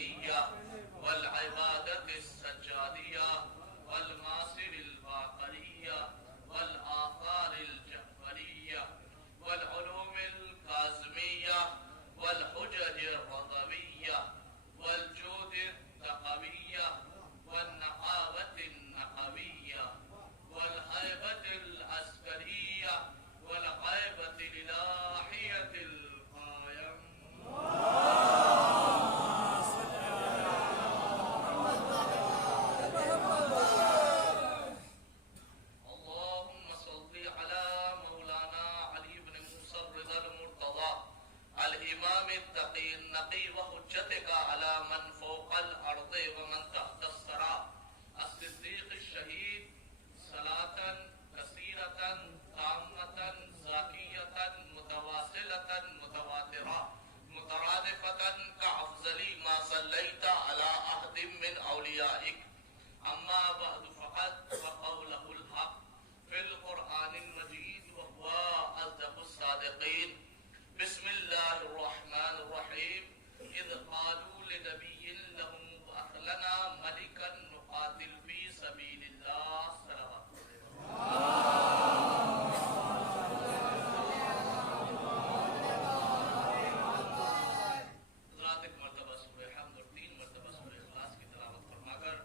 الحسنية والعبادة السجادية والماصر الباقرية والآثار الجعفرية والعلوم الكاظمية والحجج الرضوية والجود التقوية والنقاوة النقوية والهيبة العسكرية والغيبة الإلهية القائم. اللهم صل على مولانا علي بن موسى الرضا المرتضى الإمام التقي النقي وحجتك على من فوق الأرض ومن تحت الثرى الصديق الشهيد صلاة كثيرة تامة زاكية متواصلة متواترة مترادفة كأفضل ما صليت على أحد من أوليائك. أما بعد فقد وقوله الحق في القرآن المجيد وهو أصدق الصادقين. بسم الله الرحمن الرحيم. إذ قالوا لنبي لهم ابعث لنا ملكا نقاتل في سبيل الله. صلوات حضرات ایک مرتبہ سورہ حمد اور 3 مرتبہ سورہ اخلاص کی تلاوت فرما کر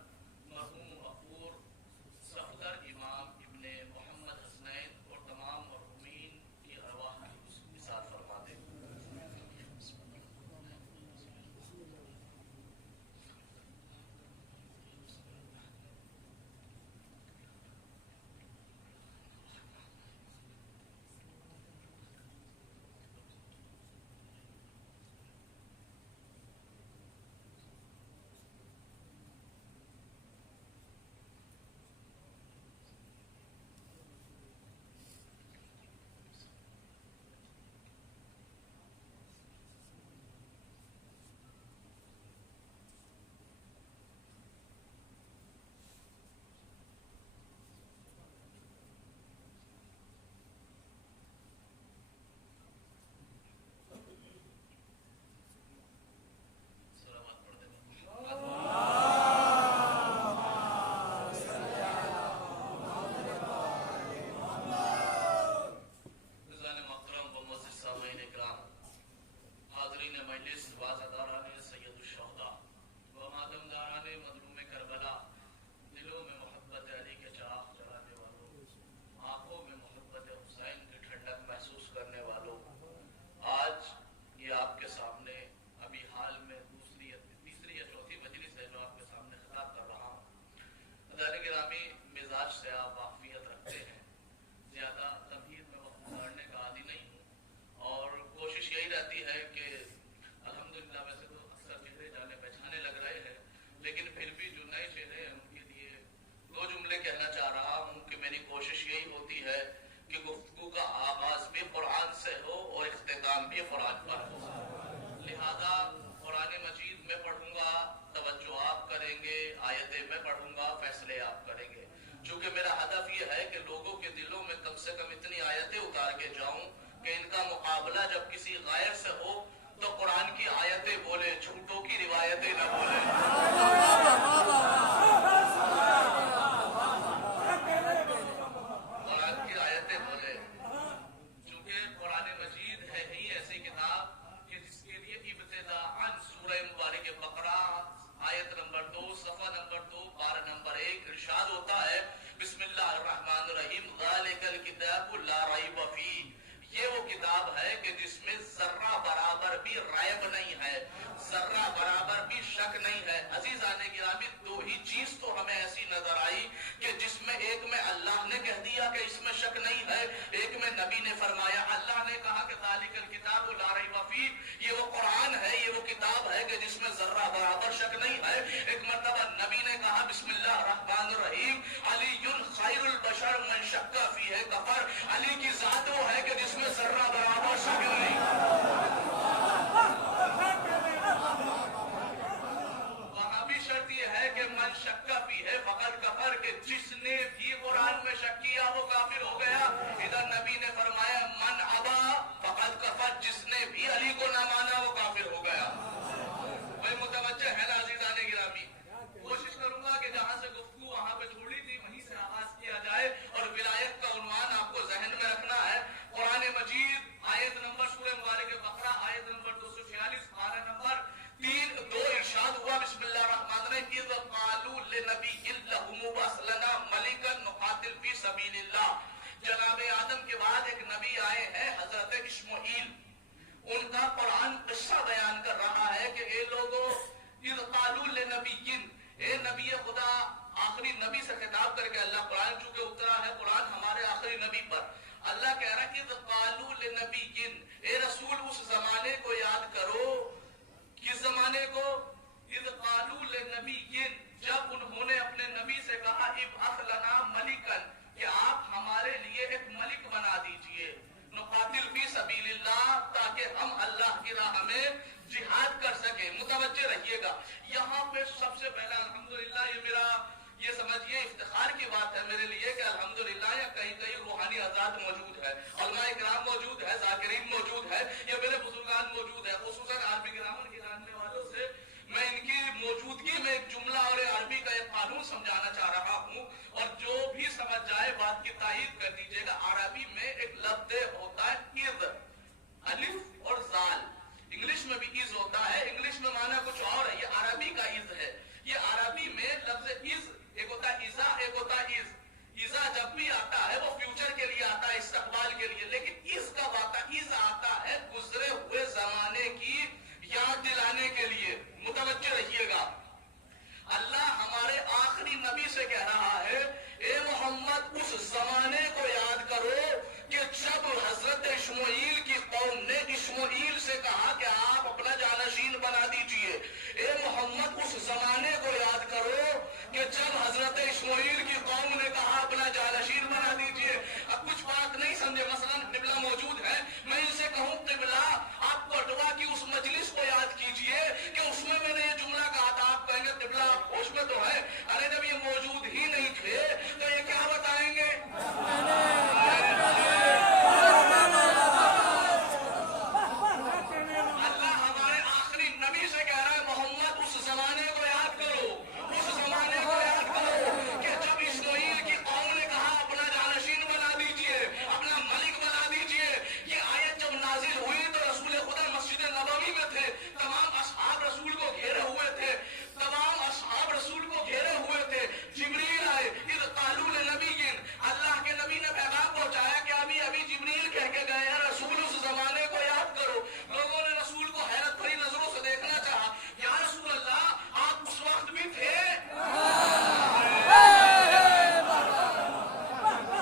مرحوم غفور صفدر امام ابن محمد حسنین اور تمام مرحومین کی ارواح کی مثال فرما دیں. متوجہ ہے نا لنبی لہ مبعث لنا ملکا نقاتل فی سبیل اللہ. جناب آدم کے بعد ایک نبی آئے ہیں حضرت اسماعیل. ان کا قرآن قصہ بیان کر رہا ہے کہ اے لوگو اذ قالوا لنبی، اے نبی خدا، آخری نبی سے خطاب کر کے اللہ، قرآن چونکہ اترا ہے قرآن ہمارے آخری نبی پر، اللہ کہہ رہا ہے اذ قالوا لنبی، اے رسول اس زمانے کو یاد کرو. کس زمانے کو؟ اذ قالوا لنبی، جب انہوں نے اپنے نبی سے کہا ابعث لنا ملکا، کہ آپ ہمارے لیے ایک ملک بنا دیجئے، نقاتل فی سبیل اللہ، تاکہ ہم اللہ کی راہ میں جہاد کر سکیں. متوجہ رہیے گا یہاں پہ سب سے پہلا الحمدللہ، یہ میرا یہ سمجھیے افتخار کی بات ہے میرے لیے کہ الحمدللہ یا کہیں روحانی حضرات موجود ہے، علماء کرام موجود ہے، ذاکرین موجود ہے، یا میرے بزرگان موجود ہے. خصوصاً عربی گرامر کے جاننے والوں سے میں ان کی موجودگی میں ایک جملہ اور عربی کا ایک قانون سمجھانا چاہ رہا ہوں، اور جو بھی سمجھ جائے بات کی تائید کر دیجیے گا. عربی میں ایک لفظ ہوتا ہے اذ، الف اور زال. انگلش میں بھی از ہوتا ہے، انگلش میں معنی کچھ اور ہے، یہ عربی کا از ہے. یہ عربی میں لفظ از ایک ہوتا ہے ازا، ایک ہوتا ہے از. ازا جب بھی آتا ہے وہ فیوچر کے لیے آتا ہے، استقبال کے لیے، لیکن از کا آتا از آتا ہے گزرے ہوئے زمانے کی یاد دلانے کے لیے. متوجہ رہیے گا اللہ ہمارے آخری نبی سے کہہ رہا ہے اے محمد اس زمانے کو یاد کرو کہ جب حضرت اسماعیل کی قوم نے اسماعیل سے کہا کہ آپ اپنا جانشین بنا دیجئے. اے محمد اس زمانے کو یاد کرو کہ جب حضرت اسماعیل کی قوم نے کہا اپنا جانشین بنا دیجئے. اب کچھ بات نہیں سمجھے، مثلا قبلہ موجود ہے، میں ان سے کہوں قبلہ آپ پٹوا کی اس مجلس کو یاد کیجئے کہ اس میں میں نے یہ جملہ کہا تھا، آپ کہیں گے قبلہ آپ ہوش میں تو ہے. ارے جب یہ موجود ہی نہیں تھے تو یہ کیا بتائیں گے؟ اللہ ہمارے آخری نبی سے کہہ رہا ہے محمد اس زمانے کو یاد کرو، اس زمانے کو یاد کرو کہ جب اسماعیل کی قوم نے کہا اپنا جانشین بنا دیجئے، اپنا ملک بنا دیجئے. یہ آیت جب نازل ہوئی تو رسول خدا مسجد نبوی میں تھے، تمام اصحاب رسول کو گھیرے ہوئے تھے، تمام اصحاب رسول کو گھیرے ہوئے تھے. جبریل آئے اذ قالوا لنبی، اللہ کے نبی نے پیغام پہنچایا کہ ابھی جبریل کہہ کے گئے ہیں رسول اس زمانے کو یاد کرو. لوگوں نے رسول کو حیرت بھری نظروں سے دیکھنا چاہا، یا رسول اللہ آپ اس وقت بھی تھے؟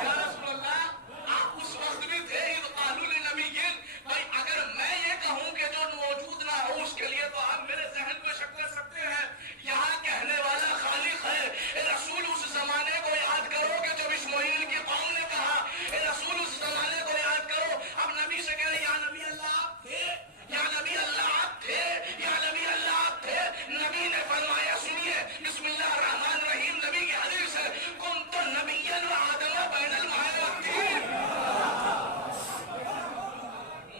یا رسول اللہ آپ اس وقت بھی تھے؟ اذ قالوا لنبی. بھائی اگر میں یہ کہوں کہ جو موجود نہ ہو اس کے لیے تو آپ میرے ذہن پہ شک کر سکتے ہیں. یہاں کہنے والا خالق ہے اے رسول اس زمانے کو یاد کرو کہ جب اسماعیل کی قوم نے کہا. اے رسول اس زمانے کو یاد کرو. اب نبی سے کہہ رہے یا نبی اللہ آپ تھے، یا نبی اللہ آپ تھے، یا نبی اللہ آپ تھے. نبی نے فرمایا سنیے بسم اللہ الرحمن الرحیم، نبی کی حدیث ہے کنت نبیا وآدم بین الماء والطین.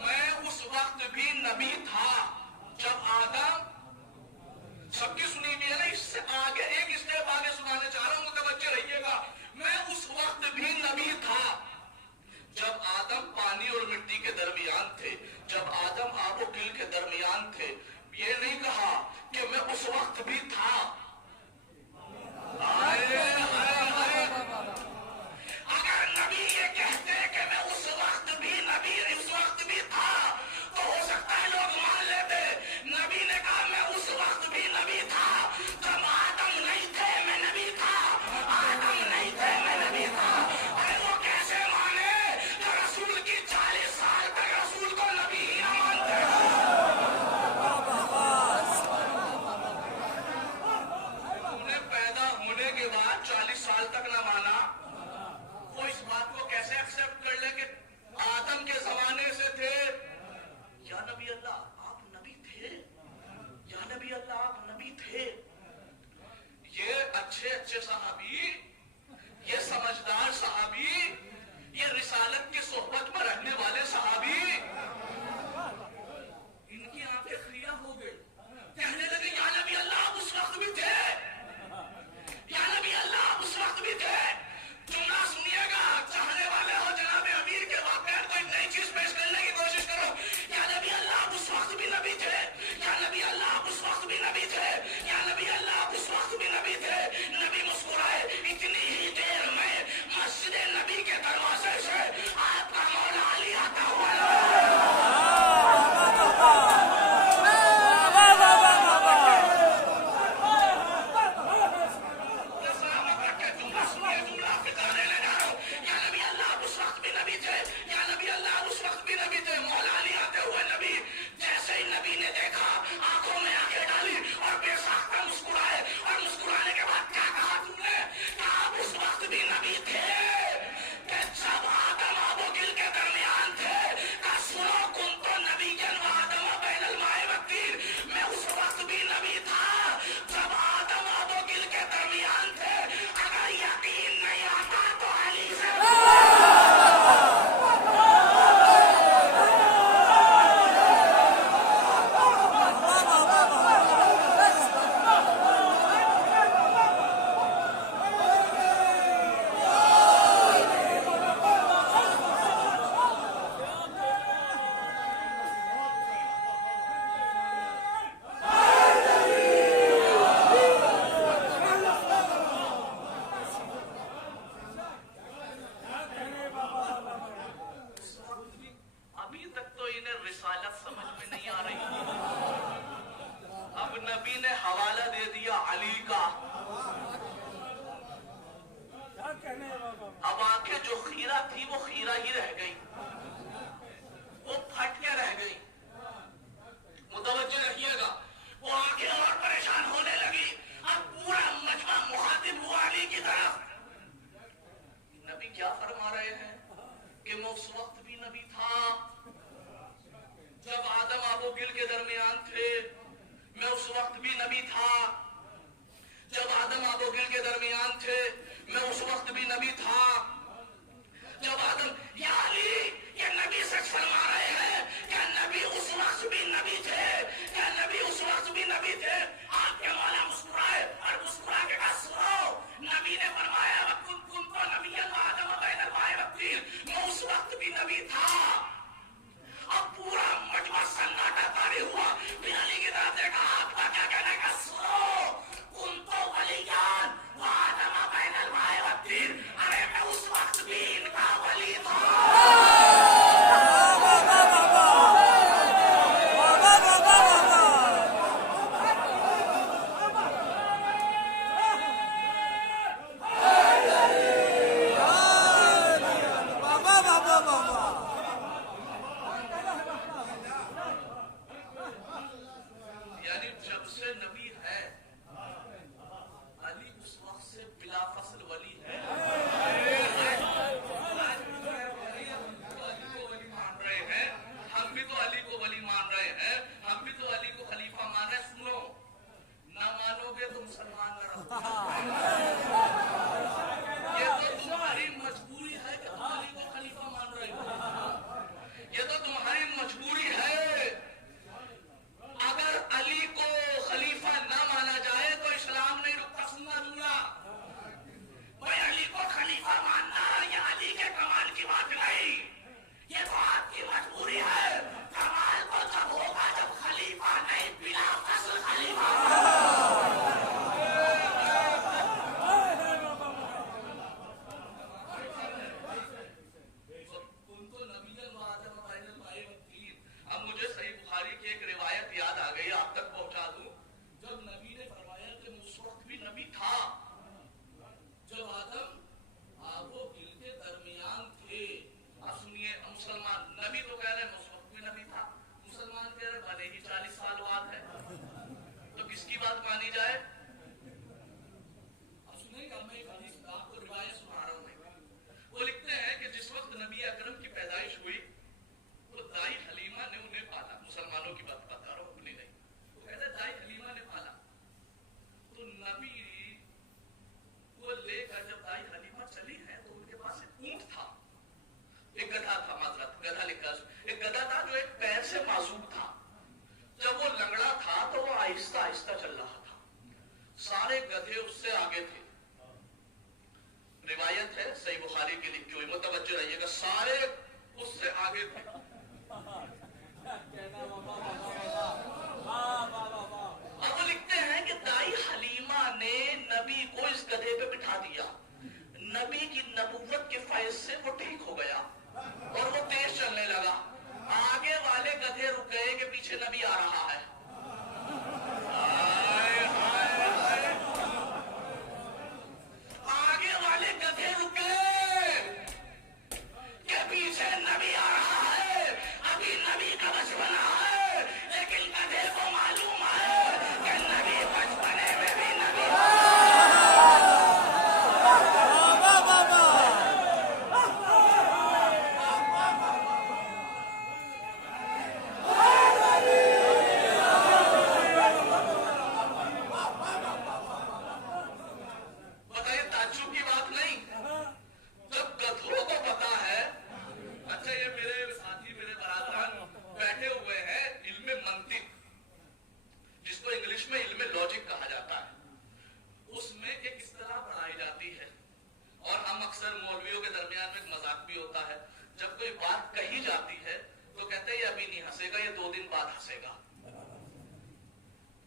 میں اس وقت بھی نبی تھا جب آدم، سب کی سنی ہوئی ہے نا، اس سے آگے ایک اسٹیپ آگے سنانے چاہ رہا ہوں، متوجہ رہیے گا. میں اس وقت بھی نبی تھا جب آدم پانی اور مٹی کے درمیان تھے، جب آدم آب و گل کے درمیان تھے. یہ نہیں کہا کہ میں اس وقت بھی تھا. اگر نبی یہ کہتے کہ میں اس وقت بھی نبی، اس وقت بھی تھا، تو ہو سکتا ہے لوگ مان لیتے. نبی نے کہا میں اس وقت بھی نبی تھا جب آدم نہیں تھے میں نبی تھا، آدم نہیں تھے میں نبی تھا. ارے وہ کیسے مانے جو رسول کی 40 سال تک رسول کو نبی ہی نہ مانتے. انہیں پیدا ہونے کے بعد 40 سال تک نہ مانا. وہ اس بات کو کیسے ایکسپٹ کر لے کہ آدم کے زمانے سے تھے؟ یا نبی اللہ آپ نبی تھے، یا نبی اللہ آپ نبی تھے. یہ اچھے صحابی، یہ سمجھدار صحابی، یہ رسالت کی صحبت میں رہنے والے صحابی، ان کی آنکھیں کھلیا ہو گئی. کہنے لگے یا نبی اللہ آپ اس وقت بھی تھے، یا نبی اللہ آپ اس وقت بھی تھے. جملہ سنیے گا، چاہنے والے ہو جناب امیر کے واقعات کو ایک نئی چیز پیش کرنے کی کوشش کرو. یا نبی اللہ آپ اس وقت بھی نبی تھے، یا نبی اللہ آپ اس وقت بھی نبی تھے، یا نبی اللہ آپ اس وقت بھی نبی تھے. حوالہ دے دیا علی کا. اب آنکھیں جو خیرہ تھی وہ خیرہ ہی رہ گئی, وہ پھٹ کے رہ گئی. متوجہ رہیے گا, وہ آنکھیں اور پریشان ہونے لگی. اب پورا مجمع مخاطب ہوا علی کی طرف. نبی کیا فرما رہے ہیں کہ میں اس وقت بھی نبی تھا جب آدم آب و گل کے درمیان تھے. میں اس وقت بھی نبی تھا جب آدم آب و گل کے درمیان تھے. میں اس وقت بھی نبی تھا جب آدم. یا علی, یہ نبی سچ فرما رہے ہیں. کیا نبی اس وقت بھی نبی تھے؟ کیا نبی اس وقت بھی نبی تھے؟ آپ کے مولا مسکرائے اور مسکرا کے کہا سنو, نبی نے فرمایا کن تو نبی آدم بین الماء والطین, میں اس وقت بھی نبی تھا. اب پورا مجمع سناٹا طاری ہوا. پھر علی کی طرف دیکھا, آپ کا کیا کہنا ہے؟ کہ سنو, کن تو ولیان آدم بین الماء والطین. ارے میں اس وقت بھی ان کا ولی تھا. یعنی جب سے نبی ہے علی اس وقت سے بلا فصل ولی ہے. ہم بھی تو علی کو ولی مان رہے ہیں, ہم بھی تو علی کو خلیفہ مان رہے ہیں. سنو, نہ مانو گے تو مسلمان نہ رہو. یہ تو تمہاری مجبوری ہے کہ تم علی کو خلیفہ مان رہے ہو. یہ تو تمہاری مجبوری ہے. اگر علی کو خلیفہ نہ مانا جائے تو اسلام نہیں رکتا. سننا جملہ, کوئی علی کو خلیفہ ماننا یہ علی کے کمال کی بات نہیں, یہ تو آپ کی مجبوری ہے. کمال تو جب ہوگا جب خلیفہ نہیں, بلا فصل خلیفہ. اب مجھے صحیح بخاری کی ایک روایت یاد آ گئی, آپ تک پہنچا دوں. جب نبی نے فرمایا کہ میں اس وقت بھی نبی تھا جب آدم آب و گل کے درمیان تھے. اب سنیے, مسلمان نبی تو کہہ رہے ہیں اس وقت بھی نبی تھا, مسلمان کہہ رہے بھلے ہی 40 سال بعد ہے, تو کس کی بات مانی جائے؟ اب سنیں گا, میں ایک حدیث آپ کو روایت سنا رہا ہوں. وہ لکھتے ہیں کہ جس وقت نبی اکرم کی پیدائش ہوئی تو دائی حلیمہ نے انہیں پالا. مسلمانوں کی بات بتا رہا ہوں, اپنی نہیں. وہ کہتے ہیں دائی حلیمہ نے پالا. تو نبی کو لے کر جب دائی حلیمہ چلی ہے تو ان کے پاس ایک اونٹ تھا, ایک گدھا تھا, معذرت گدھا لکھا, ایک گدھا تھا جو ایک پیر سے معذور تھا. جب وہ لنگڑا تھا تو وہ آہستہ آہستہ چل رہا تھا. سارے گدھے اس سے آگے تھے. روایت ہے صحیح بخاری کی لکھی ہوئی, متوجہ رہیے گا, سارے اس سے آگے تھے. اب لکھتے ہیں کہ دائی حلیمہ نے نبی کو اس گدھے پہ بٹھا دیا. نبی کی نبوت کے فیض سے وہ ٹھیک ہو گیا اور وہ تیز چلنے لگا. آگے والے گدھے رک گئے کہ پیچھے نبی آ رہا ہے. آگے والے گدھے رک گئے کہ پیچھے نبی آ رہا ہے. ابھی نبی کا بچپنا ہے, لیکن گدھے کو معلوم ہے کہ نبی بچپنے میں بھی نبی ہے.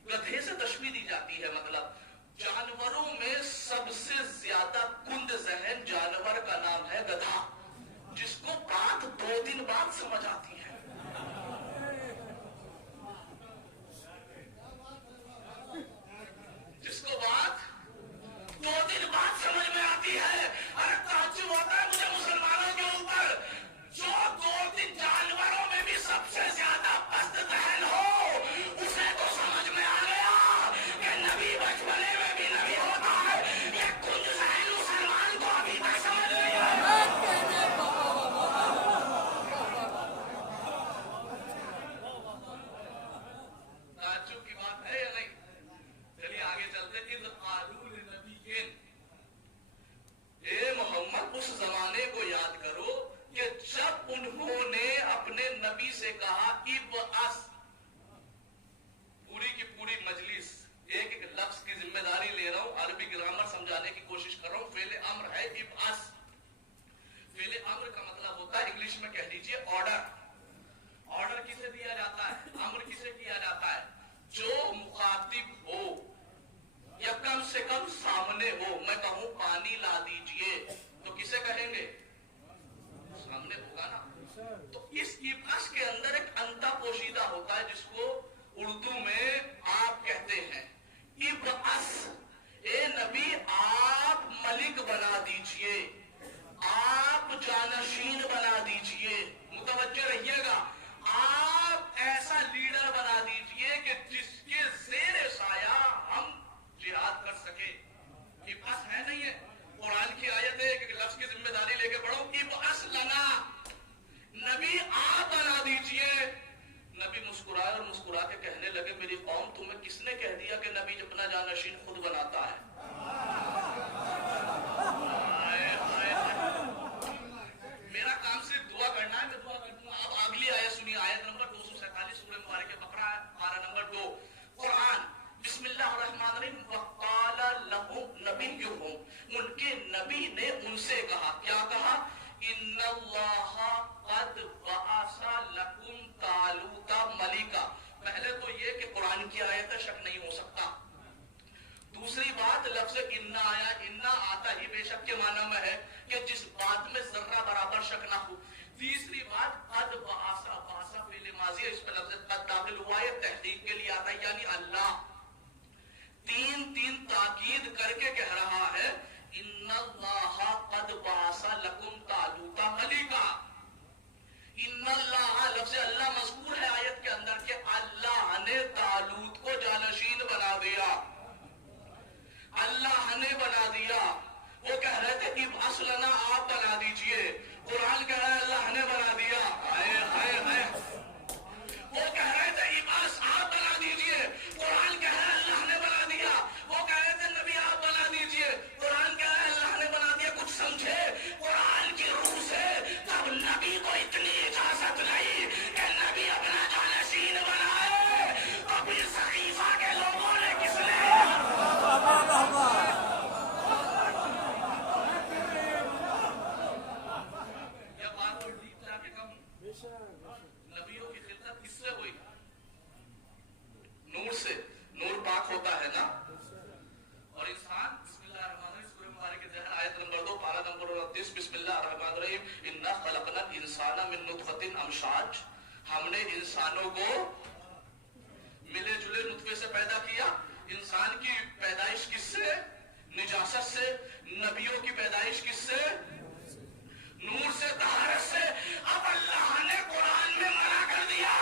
گدھے سے تشبیہ دی جاتی ہے, مطلب جانوروں میں سب سے زیادہ کند ذہن جانور کا نام ہے گدھا, جس کو بات 2 دن بعد سمجھ آتی ہے. انگلش میں کہہ لیجئے آرڈر. آرڈر کسے دیا جاتا ہے؟ امر کسے کیا جاتا ہے؟ جو مخاطب ہو یا کم سے کم سامنے ہو. میں کہوں پانی لا دیجئے تو کسے کہیں گے؟ سامنے ہوگا نا. تو اس ابعث کے اندر ایک انتا پوشیدہ ہوتا ہے جس کو اردو میں آپ کہتے ہیں ابعث. اے نبی آپ ملک بنا دیجئے, آپ جانشین بنا دیجئے. متوجہ رہیے گا, آپ ایسا لیڈر بنا دیجئے کہ جس کے زیر سایہ ہم جہاد کر سکے. ابعث ہے نہیں ہے, قرآن کی آیت ہے کہ لفظ کی ذمہ داری لے کے پڑھو. ابعث لنا, نبی آپ بنا دیجئے. نبی مسکرائے اور مسکرا کے کہنے لگے میری قوم تمہیں کس نے کہہ دیا کہ نبی اپنا جانشین خود بناتا ہے؟ میرا کام صرف دعا کرنا ہے, میں دعا کروں گا. اب اگلی آیت سنیے, آیت نمبر 247 سورہ مبارکہ بقرہ پارہ نمبر 2 قرآن. بسم اللہ الرحمن الرحیم. وقال لهم نبیہم, ان کے نبی نے ان سے کہا. کیا کہا؟ ان اللہ قد بعث لکم طالوت ملکا. پہلے تو یہ کہ قرآن کی آیت ہے, شک نہیں ہو سکتا. دوسری بات لفظ انا آیا, انا آتا ہی بے شک کے معنی میں ہے کہ جس بات میں ذرہ برابر شک نہ ہو. تیسری بات قد بعث, بعث فعل ماضی ہے, اس پہ لفظ قد داخل ہوا ہے, تحقیق کے لیے آتا ہے یعنی اللہ. تین تاکید کر کے کہہ رہا ہے ان اللہ قد بعث لکم طالوت ملکا. ان اللہ, لفظ اللہ مذکور ہے آیت کے اندر کہ اللہ نے طالوت کو جانشین بنا دیا, اللہ نے بنا دیا. وہ کہہ رہے تھے ابعث لنا, آپ بنا دیجئے. قرآن کہہ رہا ہے اللہ نے بنا دیا. وہ کہہ رہے تھے ابعث آپ بنا دیجئے. قرآن کہہ رہا ہے اللہ نے بنا دیا. وہ کہہ رہے تھے نبی آپ بنا دیجئے. قرآن کہہ رہا ہے اللہ نے بنا دیا. کچھ سمجھے قرآن کی روح سے؟ تب نبی کو اتنی اجازت نہیں کہ نبی اپنا جانشین بنائے. ابھی صحیفہ کے لوگوں نے کس نے نبیوں کی خدمت کس سے ہوئی؟ نور سے. نور پاک ہوتا ہے نا. اور انسان, بسم اللہ الرحمن الرحیم, سورہ مبارکہ ذہن آیت نمبر 2 پارہ نمبر 29. بسم اللہ الرحمن الرحیم. انا خلقنا الانسان من نطفۃ امشاج, ہم نے انسانوں کو ملے جلے نطفے سے پیدا کیا. انسان کی پیدائش کس سے؟ نجاست سے. نبیوں کی پیدائش کس سے؟ نور سے, طہارت سے. اب اللہ نے قرآن میں منع کر دیا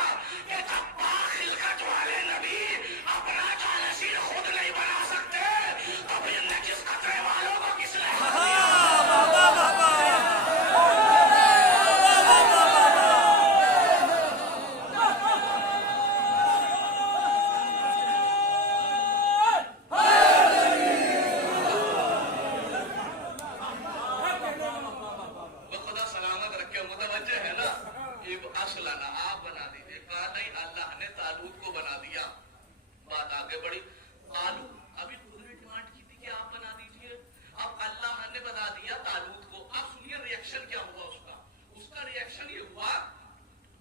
کہ جب پاک خلقت والے نبی اپنا جانشین خود نہیں بنا سکتے تو پھر نجس قطرے والوں کو کس نے؟ آپ بنا دیجئے. کہا نہیں, اللہ نے طالوت کو بنا دیا. بات آگے بڑھی. طالوت ابھی خود نے ڈیمانڈ کی تھی کہ آپ بنا دیجئے. اب اللہ نے بنا دیا طالوت کو. اب سنیے ریئیکشن کیا ہوا اس کا. اس کا ریئیکشن یہ ہوا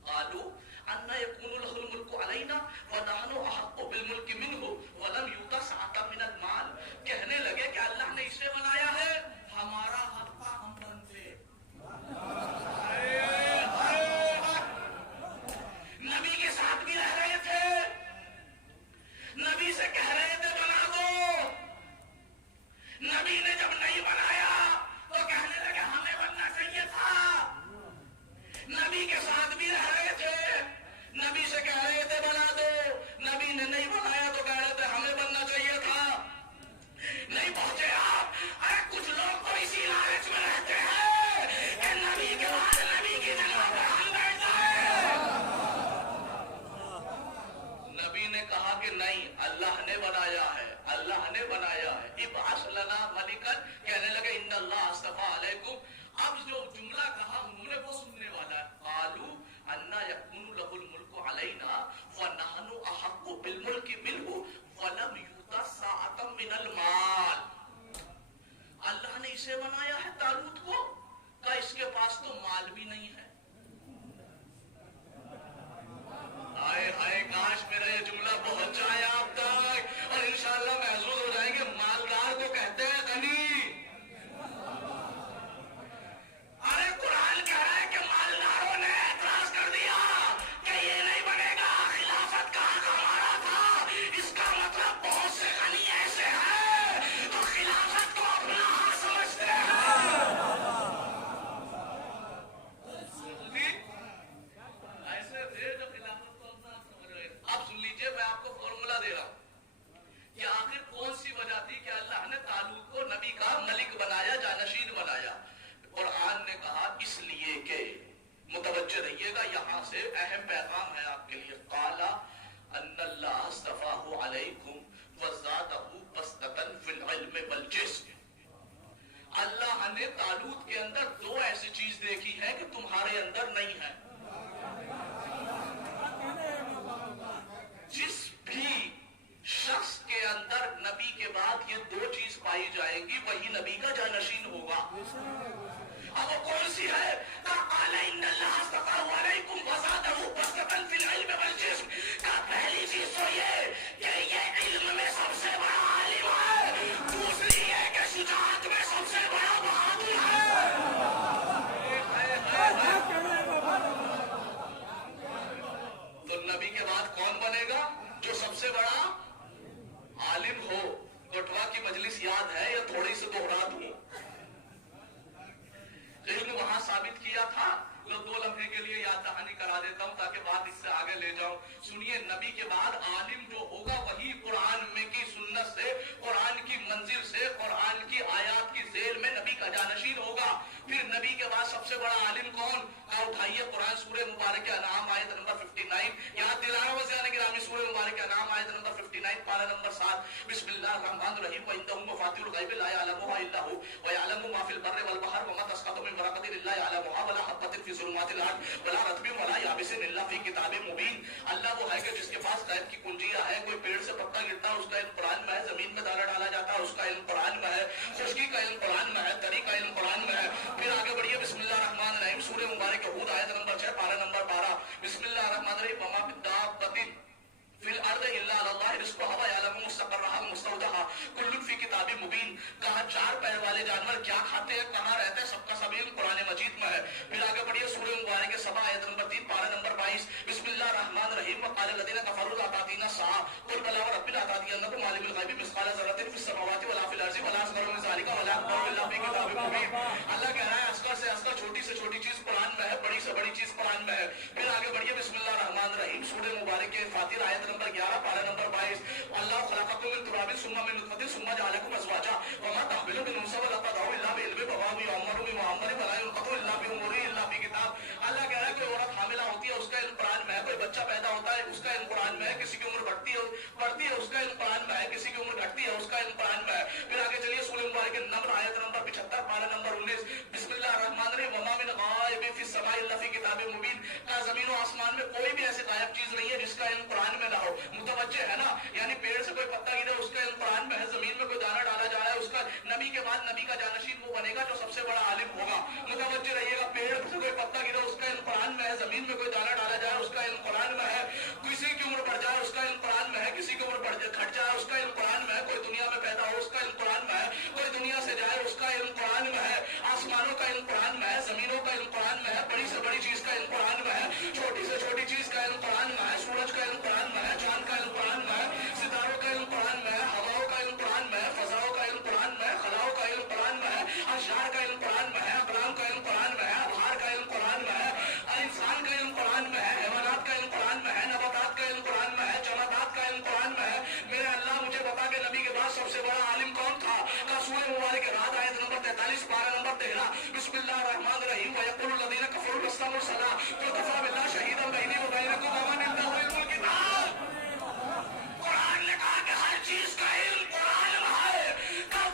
قالوا ان يكون له الملك علينا ونحن احق بالملك منه ولم يؤت سعة من المال. کہنے لگے کہ اللہ نے اسے بنایا ہے, ہمارا حق تھا ہم بنتے. نبی کے ساتھ بھی رہ رہے تھے, نبی سے کہہ رہے تھے بنا دو. نبی نے جب نہیں بنایا تو کہنے لگے ہمیں بننا چاہیے تھا. نبی کے ساتھ بھی رہ رہے تھے, نبی سے کہہ رہے تھے بنا دو. نبی نے نہیں بنایا تو کہہ رہے تھے ہمیں بننا چاہیے تھا. نہیں پہنچے آپ. ارے کچھ لوگ تو اسی لالچ میں رہتے ہیں کہ نبی کے بعد نبی کی جگہ پر ہم بیٹھ جائیں. نبی نے کہا کہ نہیں, اللہ نے بنایا ہے, اللہ نے بنایا ہے. ابعث لنا ملکا, کہنے لگے ان اللہ اصطفیٰ علیکم. اب جو جملہ کہا انہوں نے وہ سننے والا ہے. قالوا ان يكون له الملك علينا ونحن احق بالملك منه ولم يؤت ساعة من المال. اللہ نے اسے بنایا ہے طالوت کو, کہ اس کے پاس تو مال بھی نہیں ہے. سے اہم پیغام ہے آپ کے لیے. قال ان اللہ اصطفاہ علیکم وزادہ بسطۃ فی العلم والجسم. اللہ نے طالوت کے اندر دو ایسی چیز دیکھی ہے کہ تمہارے اندر نہیں ہے. جس بھی شخص کے اندر نبی کے بعد یہ دو چیز پائی جائے گی وہی نبی کا جانشین ہوگا. اب وہ کون سی ہے؟ قال ان اللہ اصطفاہ علیکم وزادہ بسطۃ فی العلم والجسم. کا پہلی چیز تو یہ کہ یہ علم میں سب سے بڑا عالم ہے. دوسری یہ کہ شجاعت میں سب سے بڑا بہادر ہے. تو نبی کے بعد کون بنے گا؟ جو سب سے بڑا عالم ہو. بٹوا کی مجلس یاد ہے یا تھوڑی سی دوہرا دوں؟ لیکن وہاں ثابت کیا تھا. لو 2 لمحے کے لیے یاد دہانی کرا دیتا ہوں تاکہ بات اس سے آگے لے جاؤں. سنیے، نبی کے بعد عالم جو ہوگا وہی قرآن میں کی سنت سے، قرآن کی منزل سے، قرآن کی آیات کی ذیل میں نبی کا جانشین ہوگا. پھر نبی کے بعد سب سے بڑا عالم کون؟ اٹھائیے قرآن سورہ مبارک انعام آیت نمبر 59. یہاں دلانا وزیان گرامی سورہ مبارک انعام آیت نمبر 59 پارہ نمبر 7. بسم اللہ الرحمن الرحیم. وَعِندَهُ مَفَاتِحُ الْغَيْبِ لَا يَعْلَمُهَا إِلَّا هُوَ وَيَعْلَمُ مَا فِي الْبَرِّ وَالْبَحْرِ وَمَا تَسْقُطُ مِنْ وَرَقَةٍ إِلَّا يَعْلَمُهَا وَلَا حَبَّةٍ فِي ظُلُمَاتِ الْأَرْضِ وَلَا رَطْبٍ وَلَا يَابِسٍ إِلَّا فِي كِتَابٍ مُبِينٍ. اللہ وہ ہے کہ جس کے پاس غیب کی کنجیاں ہیں. کوئی پیڑ سے پتا گرتا ہے اس کا علم قرآن میں ہے. زمین میں دانا ڈالا جاتا ہے اس کا علم قرآن میں ہے. خشکی کا علم قرآن میں ہے. تری کا علم قرآن میں ہے. پھر آگے بڑھیے. بسم اللہ الرحمن الرحیم سورہ مبارک ہود آیت نمبر 6 پارہ نمبر 12. بسم اللہ الرحمن الرحیم. وما من دابۃ فی الارض الا علی اللہ رزقها ویعلم مستقرها ومستودعها کل فی کتاب مبین. کہا 4 پیر والے جانور کیا کھاتے ہیں، کہاں رہتے ہیں، سب کا سب علم قرآن مجید میں ہے. پھر آگے بڑھیے سورہ مبارک سبا آیت نمبر 3 پارہ نمبر 22. بسم اللہ الرحمن الرحیم. وقال الذین کفروا لا تأتینا الساعة قل بلی وربی لتأتینکم عالم الغیب مثقال ذرۃ فی السماوات ولا فی الارض ولا اصغر من ذلک ولا اکبر الا فی کتاب مبین. اللہ کہہ رہا ہے اصغر سے اصغر، چھوٹی سے چھوٹی چیز قرآن میں ہے، بڑی سے بڑی چیز قرآن میں ہے. پھر آگے بڑھیے. بسم اللہ الرحمن الرحیم سورہ مبارک فاتر آیت نمبر 11 پارہ نمبر 22. اللہ خلقکم من تراب ثم من نطفة ثم جعلکم ازواجا وما تحمل من انثى ولا تضع الا بعلمه وما يعمر من معمر ولا ينقطع الا بامره الا في کتاب. اللہ کہہ رہا ہے کہ عورت حاملہ ہوتی ہے اس کا علم قرآن میں ہے. کوئی بچہ پیدا ہوتا ہے اس کا علم قرآن میں ہے. کسی کی عمر بڑھتی ہے اس کا علم قرآن میں ہے. کسی کی عمر گھٹتی ہے اس کا علم قرآن میں ہے. پھر آگے چلیے سورہ مبارک نمبر آیت نمبر 75 پارہ نمبر 19. بسم اللہ الرحمن الرحیم. وما من غائب فی السماء الا فی کتاب مبین. کا زمین و آسمان میں کوئی بھی ایسی غائب چیز نہیں ہے جس کا علم قرآن میں نہ ہو. متوجہ ہے نا؟ یعنی پیڑ سے کوئی پتا گرے اس کا علم قرآن میں ہے. زمین میں کوئی دانا ڈالا جا رہا ہے اس کا. نبی کے بعد نبی کا جانشین وہ بنے گا جو سب سے بڑا عالم ہوگا. متوجہ رہیے گا. پیڑ سے کوئی پتا گرے اس کا علم قرآن میں ہے. زمین میں کوئی دانا ڈالا جائے اس کا علم قرآن میں ہے. کسی کی عمر بڑھ جائے اس کا علم قرآن میں ہے. کسی کی عمر گھٹ جائے اس کا علم قرآن میں ہے. کوئی دنیا میں پیدا ہو اس کا علم قرآن میں ہے. کوئی دنیا سے جائے اس کا علم قرآن میں ہے. آسمانوں کا علم قرآن میں ہے. زمینوں کا علم قرآن میں ہے. بڑی سے بڑی چیز کا علم قرآن میں ہے. چھوٹی سے چھوٹی چیز کا علم قرآن میں ہے. سورج کا علم قرآن میں ہے. چاند کا علم قرآن میں ہے. ستاروں کا علم قرآن میں ہے. ہواؤں کا علم قرآن میں ہے. فضاؤں کا علم قرآن میں ہے. خلاؤں کا علم قرآن میں ہے. اشعار کا علم قرآن میں ہے. اقلام کا علم قرآن میں ہے. ابحار کا علم قرآن میں ہے. انسان کا علم قرآن میں ہے. حیوانات کا علم قرآن میں ہے. نباتات کا علم قرآن میں ہے. جمادات کا علم قرآن میں ہے. میرے اللہ مجھے بتا کہ نبی کے بعد سب سے بڑا عالم کون تھا؟ کا سورہ مبارک رات آیت نمبر 43 پارہ نمبر 13. بسم اللہ الرحمن الرحیم. وَيَقُولُ الَّذِينَ كَفَرُوا لَسْتَ مُرْسَلًا قُلْ كَفَىٰ بِاللَّهِ شَهِيدًا بَيْنِي وَبَيْنَكُمْ وَمَنْ عِندَهُ عِلْمُ الْكِتَابِ. قرآن نے کہا کہ ہر چیز کا علم قرآن میں ہے.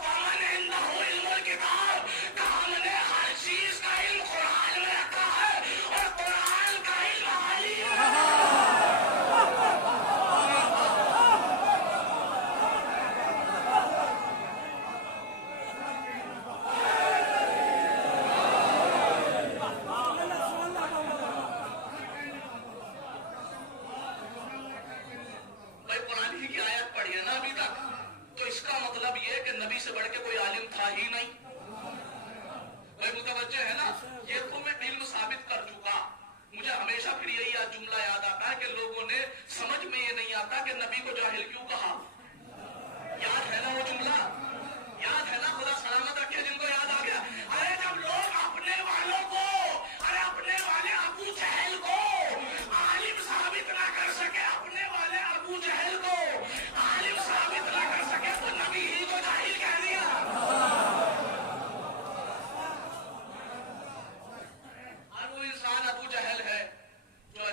وَمَنْ عِندَهُ عِلْمُ الْكِتَابِ. کہ ہم نے ہر چیز کا علم قرآن میں رکھا ہے اور قرآن کا علم عالم ہے. نبی سے بڑھ کے کوئی عالم تھا ہی نہیں. بھائی متوجہ ہے نا؟ یہ تو میں علم ثابت کر چکا. مجھے ہمیشہ پھر یہی جملہ یاد آتا ہے کہ لوگوں نے سمجھ میں یہ نہیں آتا کہ نبی کو جاہل کیوں کہا. یاد ہے نا وہ جملہ؟ یاد ہے نا؟ خدا سلامت رکھے جن کو یاد آ گیا. ارے جب لوگ اپنے والوں کو، ارے اپنے والے ابو جہل کو عالم ثابت نہ کر سکے، اپنے والے ابو جہل کو عالم ثابت نہ کر سکے تو نبی ہی کو جاہل کہہ دیا. اور وہ انسان ابو جہل ہے جو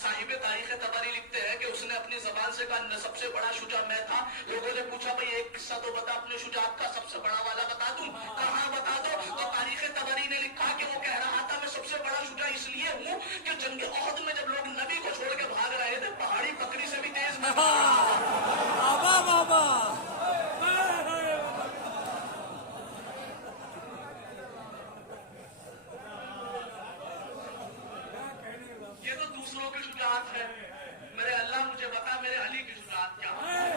صاحب تاریخ طبری لکھتے ہیں کہ اس نے اپنی زبان سے کہا سب سے بڑا شجاع میں تھا. لوگوں نے پوچھا بھئی ایک قصہ تو بتا اپنے شجاعت کا, سب سے بڑا والا بتا دوں, کہاں بتا دو. تو تاریخ طبری نے لکھا کہ وہ کہہ رہا تھا میں سب سے بڑا شجاع اس لیے ہوں کہ جنگ احد میں جب لوگ نبی کو چھوڑ کے بھاگ رہے تھے پہاڑی بکری سے بھی تیز میں تھا. یہ تو دوسروں کی شجاعت ہے, میرے اللہ مجھے بتا میرے علی کی شجاعت کیا ہے.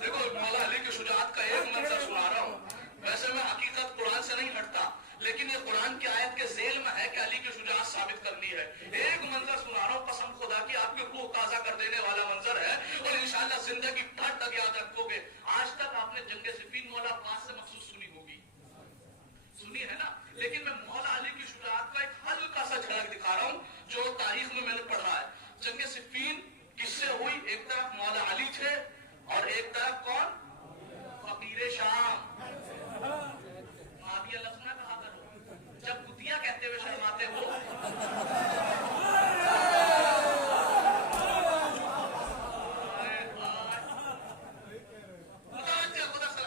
دیکھو مولا علی کی شجاعت کا ایک منظر سنا رہا ہوں. ویسے میں حقیقت قرآن سے نہیں ہٹتا, لیکن یہ قرآن کی آیت کے ذیل میں ہے کہ علی کی شجاعت ثابت کرنی ہے. ایک منظر سنا رہا ہوں قسم خدا کی, آپ کی روح تازہ کر دینے والا منظر ہے اور انشاءاللہ زندگی بھر تک یاد رکھو گے. آج تک آپ نے جنگ صفین مولا عباس سے مخصوص سنی ہوگی, سنی ہے نا, لیکن میں مولا علی کی شجاعت کا ایک ہلکا سا جھلک دکھا رہا ہوں جو تاریخ میں نے پڑھا ہے. جنگ صفین کس سے ہوئی؟ ایک طرف مولا علی تھے اور ایک طرف کون؟ فقیر شام. معاویہ لفظ نہ کہا کرو, جب کتیا کہتے ہوئے شرماتے ہو.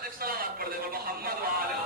ایک سلام پڑھ دے محمد وعلی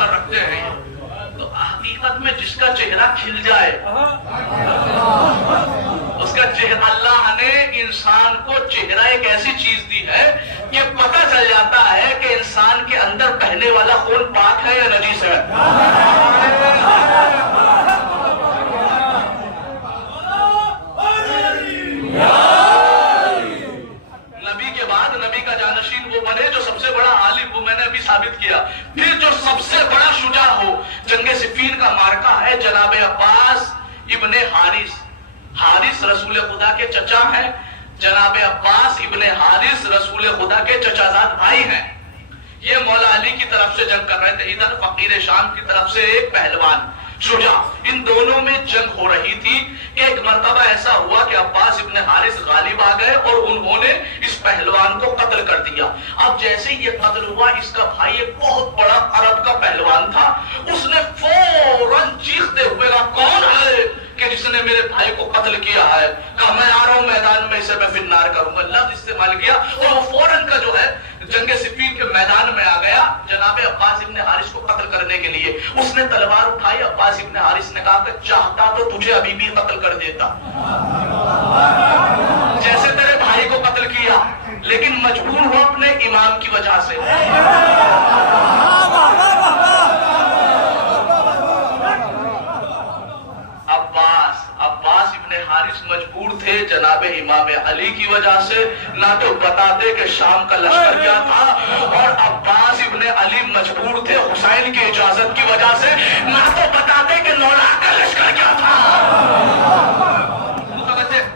رکھتے ہیں. تو حقیقت میں جس کا چہرہ کھل جائے اس کا چہرہ, اللہ نے انسان کو چہرہ ایک ایسی چیز دی ہے کہ پتہ چل جاتا ہے کہ انسان کے اندر بہنے والا خون پاک ہے یا نجیس ہے. نبی کے بعد نبی کا جانشین وہ بنے جو سب سے بڑا عالم, وہ میں نے ابھی ثابت کیا. پھر جو سب سے بڑا شجاع ہو, جنگ صفین کا مارکہ ہے جناب عباس ابن حارث. حارث رسول خدا کے چچا ہیں, جناب عباس ابن حارث رسول خدا کے چچا زاد بھائی ہیں. یہ مولا علی کی طرف سے جنگ کر رہے تھے, ادھر فقیر شام کی طرف سے ایک پہلوان شجاع. ان دونوں میں جنگ ہو رہی تھی. ایک مرتبہ ایسا ہوا کہ عباس ابن حارث غالب آ گئے اور انہوں نے اس پہلوان کو قتل کر دیا. اب جیسے یہ قتل ہوا, اس کا بھائی ایک بہت بڑا عرب کا پہلوان تھا, اس نے فوراً چیختے ہوئے کہا کون ہے کہ جس نے میرے بھائی کو قتل کیا ہے؟ کہا میں آ رہا ہوں میدان میں, اسے میں فنار کروں گا. لفظ استعمال کیا اور وہ فوراً کا جو ہے جنگ صفین کے میدان میں آ گیا جناب عباس ابن حارث کو قتل کرنے کے لیے. اس نے تلوار اٹھائی. عباس ابن حارث نے کہا کہ چاہتا تو تجھے ابھی بھی قتل کر دیتا جیسے تیرے بھائی کو قتل کیا, لیکن مجبور ہوا اپنے امام کی وجہ سے. عباس ابن حارث مجبور تھے جناب امام علی کی وجہ سے. نہ تو بتاتے کہ شام کا لشکر کیا تھا, اور عباس ابن علی مجبور تھے حسین کی اجازت کی وجہ سے نہ تو بتاتے کہ نولا کا لشکر کیا تھا.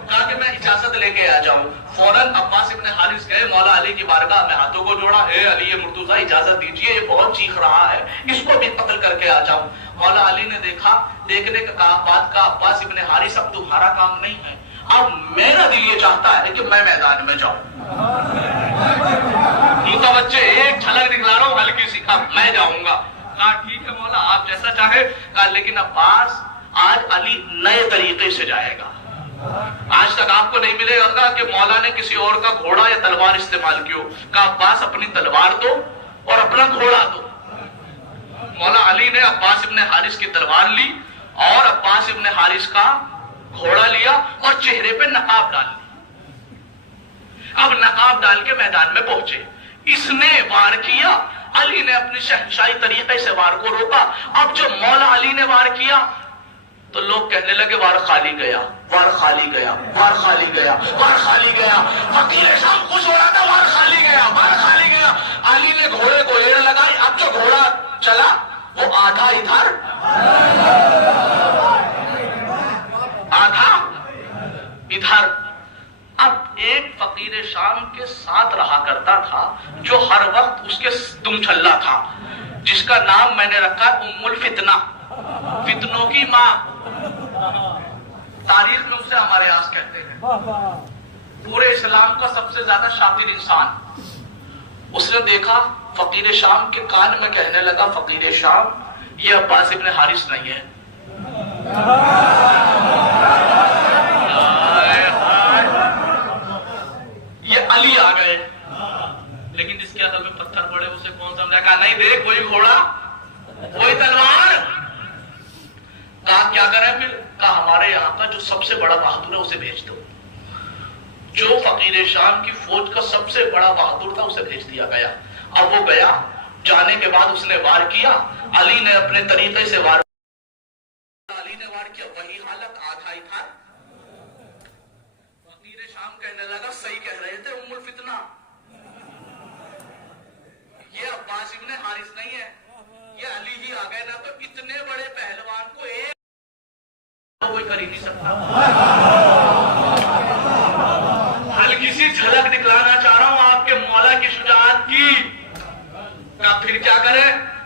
کہا کہ میں اجازت لے کے آ جاؤں. فوراً عباس ابن حارث گئے مولا علی کی بارگاہ میں, ہاتھوں کو جوڑا, اے علی مرتضیٰ اجازت دیجئے, یہ بہت چیخ رہا ہے, اس کو بھی قتل کر کے آ جاؤں. مولا علی نے دیکھا, دیکھنے کے بعد کا عباس ابن حارث اب تمہارا کام نہیں ہے, اب میرا دل یہ چاہتا ہے کہ میں میدان میں جاؤں. متوجہ, ایک جھلک دکھلا رہا ہوں ہلکی سی, میں جاؤں گا. کہا ٹھیک ہے مولا آپ جیسا چاہے. کہا لیکن عباس آج علی نئے طریقے سے جائے گا. آج تک آپ کو نہیں ملے گا کہ مولا نے کسی اور کا گھوڑا یا تلوار استعمال کیوں. کہا عباس اپنی تلوار دو اور اپنا گھوڑا دو. مولا علی نے عباس ابن حارث کی تلوار لی اور عباس ابن حارث کا گھوڑا لیا اور چہرے پہ نقاب ڈال لی. اب نقاب ڈال کے میدان میں پہنچے. اس نے وار کیا, علی نے اپنی شہنشاہی طریقے سے وار کو روکا. اب جو مولا علی نے وار کیا تو لوگ کہنے لگے وار خالی گیا، وار خالی گیا، وار خالی گیا، وار خالی گیا۔ فقیر شام خوش ہو رہا تھا، وار خالی گیا، وار خالی گیا۔ علی نے گھوڑے کو ایڑ لگائی، اب جو گھوڑا چلا وہ آدھا ادھر آدھا ادھر۔ اب ایک فقیر شام کے ساتھ رہا کرتا تھا جو ہر وقت اس کے دم چھلا تھا، جس کا نام میں نے رکھا ام الفتنہ، فتنوں کی ماں۔ تاریخ میں اسے ہمارے آس کہتے ہیں، پورے اسلام کا سب سے زیادہ شاطر انسان۔ اس نے دیکھا فقیر شام کے کان میں کہنے لگا، فقیر شام یہ عباس ابن حارث نہیں ہے، یہ علی آ گئے۔ لیکن جس کے عقل میں پتھر پڑے اسے کون سمجھا؟ کہا نہیں دیکھ، وہی گھوڑا وہی تلوار۔ کہا کیا کریں پھر؟ کہا ہمارے یہاں کا جو سب سے بڑا بہادر ہے اسے بھیج دو۔ جو فقیر شام کی فوج کا سب سے بڑا بہادر تھا اسے بھیج دیا گیا۔ اب وہ گیا، جانے کے بعد اس نے وار کیا، علی نے اپنے طریقے سے وار کیا، وہی حالت آدھا ہی تھا۔ فقیر شام کہنے لگا صحیح کہہ رہے تھے ام الفتنہ، یہ عباس ابن حارث نہیں ہے، یہ علی ہی آ گئے، نہ تو اتنے بڑے پہلوان کو ایک کوئی کر ہی نہیں سکتا۔ ہلکی سی جھلک دکھلانا چاہ رہا ہوں آپ کے مولا کی شجاعت کی۔ کہا پھر کیا کریں؟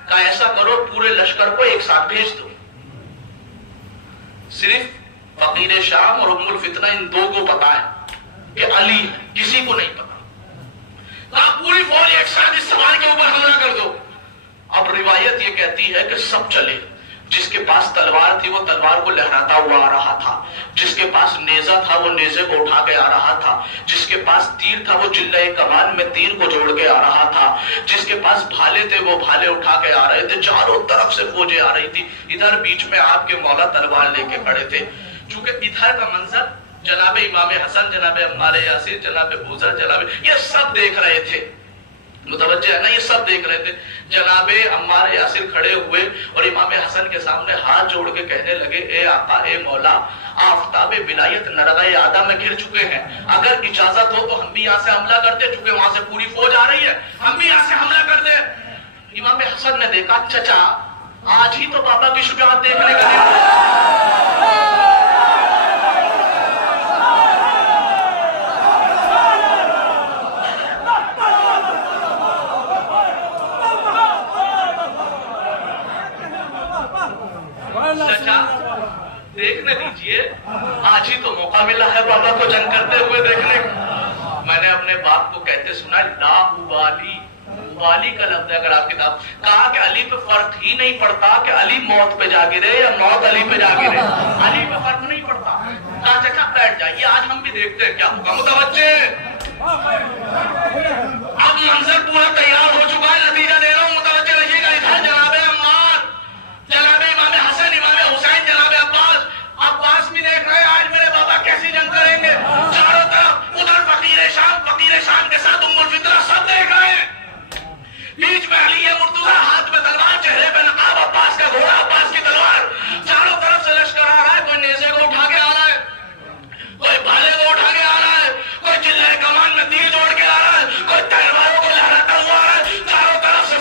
کہا ایسا کرو پورے لشکر کو ایک ساتھ بھیج دو، صرف فقیر شام اور ام الفتنہ ان دو کو پتا ہے کہ علی ہے، کسی کو نہیں پتا۔ کہا پوری فوج ایک ساتھ اس سوار کے اوپر حملہ کر دو۔ اب روایت یہ کہتی ہے کہ سب چلے، جس کے پاس تلوار تھی وہ تلوار کو لہراتا ہوا آ رہا تھا، جس کے پاس نیزہ تھا وہ نیزے کو اٹھا کے آ رہا تھا، جس کے پاس تیر تھا وہ چلہ کمان میں تیر کو جوڑ کے آ رہا تھا، جس کے پاس بھالے تھے وہ بھالے اٹھا کے آ رہے تھے۔ چاروں طرف سے فوجیں آ رہی تھی، ادھر بیچ میں آپ کے مولا تلوار لے کے کھڑے تھے۔ چونکہ ادھر کا منظر جناب امام حسن، جناب عمار یاسر، جناب بوذر، جناب یہ سب دیکھ رہے تھے، متوجہ ہے نا، یہ سب دیکھ رہے تھے۔ جناب عمار یاسر کھڑے ہوئے اور امام حسن کے سامنے ہاتھ جوڑ کے کہنے لگے، اے آقا، اے مولا، آفتاب ولایت نرغہ اعدہ میں گر چکے ہیں، اگر اجازت ہو تو ہم بھی یہاں سے حملہ کرتے، چونکہ وہاں سے پوری فوج آ رہی ہے، ہم بھی یہاں سے حملہ کرتے۔ امام حسن نے دیکھا، چچا آج ہی تو بابا کی شجاعت دیکھنے کا دن۔ دیکھنے دیجئے، آج ہی تو موقع ملا ہے بابا کو جنگ کرتے ہوئے دیکھنے کا۔ میں نے اپنے باپ کو کہتے سنا، لا ابالی، ابالی کا لفظ ہے اگر آپ کتاب، کہا کہ علی پہ فرق ہی نہیں پڑتا کہ علی موت پہ جا گرے یا موت علی پہ جا گرے، علی پہ فرق نہیں پڑتا۔ کہا چچا بیٹھ جائیے، آج ہم بھی دیکھتے ہیں کیا ہوگا۔ متوجہ، اب منظر پورا تیار ہو چکا ہے، نتیجہ دے رہا ہوں، متوجہ رہیے گا۔ ادھر جناب عمار، جناب امام حسن، امام حسین، جناب عباس، عباس بھی دیکھ رہے ہیں آج میرے بابا کیسی جنگ کریں گے۔ چاروں طرف ادھر فقیر شام کے ساتھ ام الفتنہ، سب دیکھ رہے ہیں۔ بیچ میں علی مرتضیٰ، ہاتھ میں تلوار، چہرے پہ نقاب، عباس کا گھوڑا، عباس کی تلوار۔ چاروں طرف سے لشکر آ رہا ہے، کوئی نیزے کو اٹھا کے آ رہا ہے، کوئی بھالے کو اٹھا کے آ رہا ہے، کوئی چلہ کمان میں تیر جوڑ کے آ رہا ہے، کوئی تلواروں کو لہراتا ہوا آ رہا ہے۔ چاروں طرف سے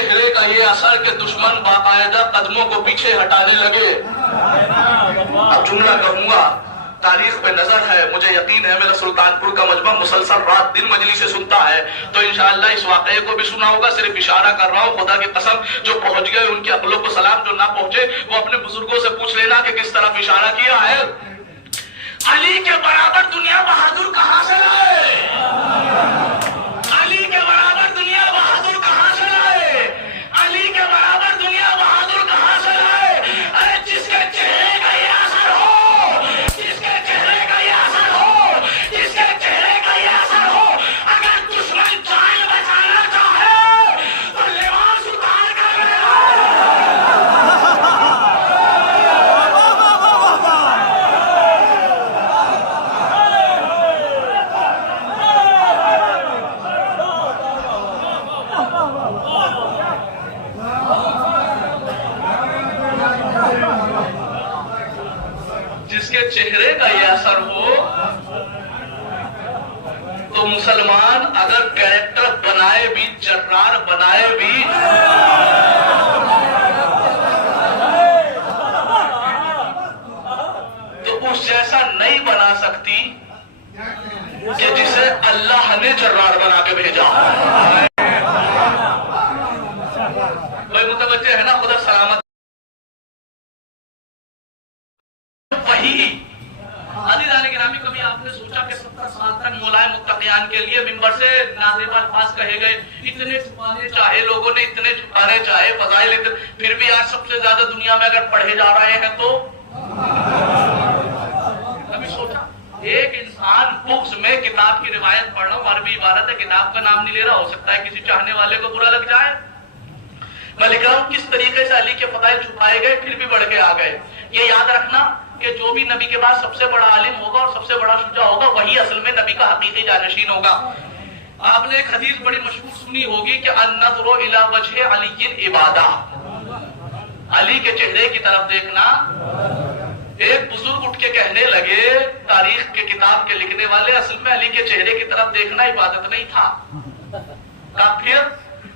چہرے کا یہ اثر کہ دشمن باقاعدہ قدموں کو پیچھے ہٹانے لگے. اب جملہ کہوں گا، تاریخ پہ نظر ہے، مجھے یقین ہے میرا سلطان پور کا مجمع مسلسل رات دن مجلس سے سنتا ہے، تو انشاءاللہ اس واقعے کو بھی سنا ہوگا. صرف اشارہ کر رہا ہوں، خدا کی قسم جو پہنچ گئے ان کی عقلوں کو سلام، جو نہ پہنچے وہ اپنے بزرگوں سے پوچھ لینا کہ کس طرف اشارہ کیا ہے. علی کے برابر دنیا بہادر کہاں سے لائے؟ علی کے برابر دنیا بہادر کہاں سے لائے؟ علی کے برابر دنیا بہادر کہاں سے لائے؟ ارے جس کے چہرے کا یہ اثر ہو، جس کے چہرے کا یہ اثر ہو، جس کے چہرے کا یہ اثر ہو، اگر دشمن جان بچانا چاہے تو لباس اتار کر چہرے کا یہ اثر ہو تو مسلمان اگر کریکٹر بنائے بھی، جرار بنائے بھی، تو اس جیسا نہیں بنا سکتی کہ جسے اللہ نے جرار بنا کے بھیجا. کوئی متوجہ ہے نا؟ خدا سلامت. عزیزان گرامی، کبھی آپ نے سوچا کہ 70 سال تک مولائے متقیان کے لیے ممبر سے نازیب الفاظ کہے گئے، اتنے چھپانے چاہے لوگوں نے، اتنے چھپانے چاہے فضائل، پھر بھی آج سب سے زیادہ دنیا میں اگر پڑھے جا رہے ہیں تو کبھی سوچا؟ ایک انسان بکس میں کتاب کی روایت پڑھ رہا ہوں، عربی عبارت ہے، کتاب کا نام نہیں لے رہا، ہو سکتا ہے کسی چاہنے والے کو برا لگ جائے. میں لکھ رہا ہوں کس طریقے سے علی کے فضائل چھپائے گئے پھر بھی بڑھ کے آ گئے. یہ یاد رکھنا کہ جو بھی نبی کے بعد سب سے بڑا عالم ہوگا اور سب سے بڑا شجاع ہوگا، وہی اصل میں نبی کا حقیقی جانشین ہوگا. آپ نے ایک حدیث بڑی مشہور سنی ہوگی کہ النظر الی وجہ علی عبادہ، علی کے چہرے کی طرف دیکھنا. ایک بزرگ اٹھ کے کہنے لگے، تاریخ کے کتاب کے لکھنے والے، اصل میں علی کے چہرے کی طرف دیکھنا عبادت نہیں تھا. پھر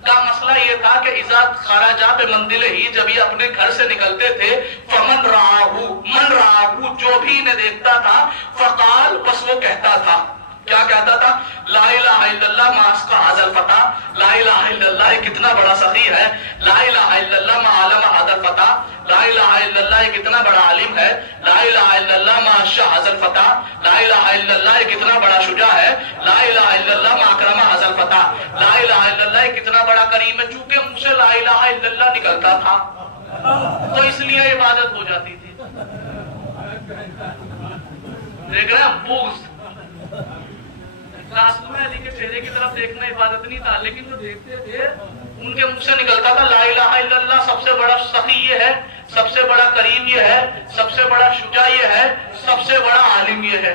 کا مسئلہ یہ تھا کہ اذا خرجا بمنزلہ ہی، جب یہ اپنے گھر سے نکلتے تھے، فمن رآہو، من رآہو، جو بھی انہیں دیکھتا تھا، فقال، بس وہ کہتا تھا. کیا کہتا تھا؟ لا الہ الا اللہ ما اسقى هذا الفتى، لا الہ الا اللہ یہ کتنا بڑا سخی ہے، لا الہ الا اللہ ما علم هذا الفتى، لا الہ الا اللہ یہ کتنا بڑا عالم ہے، لا الہ الا اللہ ما اشجع هذا الفتى، لا الہ الا اللہ یہ کتنا بڑا شجاع ہے، لا الہ الا اللہ ما اکرم هذا الفتى، لا الہ الا اللہ یہ کتنا بڑا کریم ہے. چونکہ منہ سے لا الہ الا اللہ نکلتا تھا تو اس لیے عبادت ہو جاتی تھی. دیکھ رہے ہیں بغض. اصل میں علی کے چہرے کی طرف دیکھنا عبادت نہیں تھا، لیکن جو دیکھتے تھے ان کے منہ سے نکلتا تھا لا الہ الا اللہ. سب سے بڑا سخی یہ ہے، سب سے بڑا کریم یہ ہے، سب سے بڑا شجاع یہ ہے، سب سے بڑا عالم یہ ہے.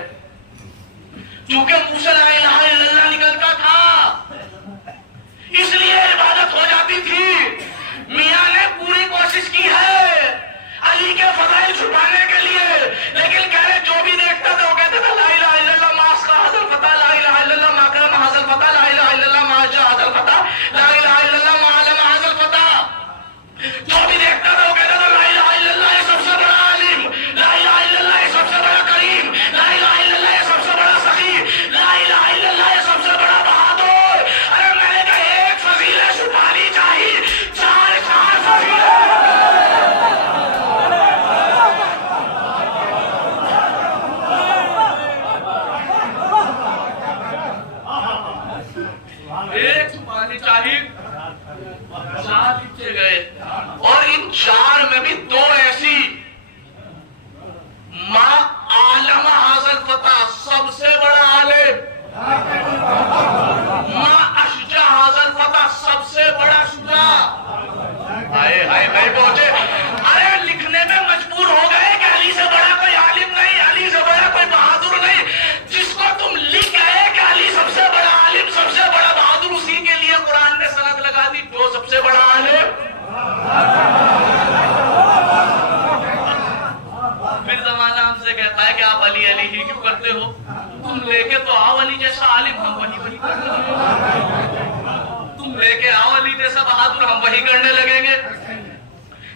چونکہ منہ سے لا الہ الا اللہ نکلتا تھا اس لیے عبادت ہو جاتی تھی. میاں نے پوری کوشش کی ہے علی کے فضائل چھپانے کے لیے، لیکن کہہ رہے جو بھی دیکھتا تھا وہ کہتا تھا لا الہ الا اللہ ما اسقى هذا الفتى، لا الہ الا اللہ ما اکرم هذا الفتى، لا الہ الا اللہ ما اشجع هذا الفتى، لا الہ الا اللہ ما علم هذا الفتى. جو بھی دیکھتا تھا وہ کہتا تھا لا الہ الا اللہ یہ سب سے بڑا عالم، لا الہ الا اللہ یہ سب سے بڑا کریم، لا الہ الا اللہ یہ سب سے بڑا سخی، لا الہ الا اللہ یہ سب سے بڑا بہادر. ارے میں نے کہا ایک فضیلت چھپانی چاہیے، چار فضیلت. ایک چھپانی چاہیے، چار لکھے گئے، اور ان چار میں بھی دو ایسی. ما عالم هذا الفتى سب سے بڑا عالم، ما اشجع هذا الفتى سب سے بڑا شجاع. ہائے ہائے نہیں پہنچے. ارے لکھنے میں مجبور ہو گئے کہ علی سے بڑا کوئی عالم نہیں، علی سے بڑا کوئی بہادر نہیں. جس کو تم لکھ گئے کہ علی سب سے بڑا عالم، سب سے بڑا بہادر، اسی کے لیے قرآن نے سند لگا دی جو سب سے بڑا عالم. پھر زمانہ ہم سے کہتا ہے کہ آپ علی علی ہی کیوں کرتے ہو؟ تم لے کے تو آؤ علی جیسا عالم، ہم وہی کرتے ہیں. تم لے کے آؤ علی جیسا بہادر، ہم وہی کرنے لگیں گے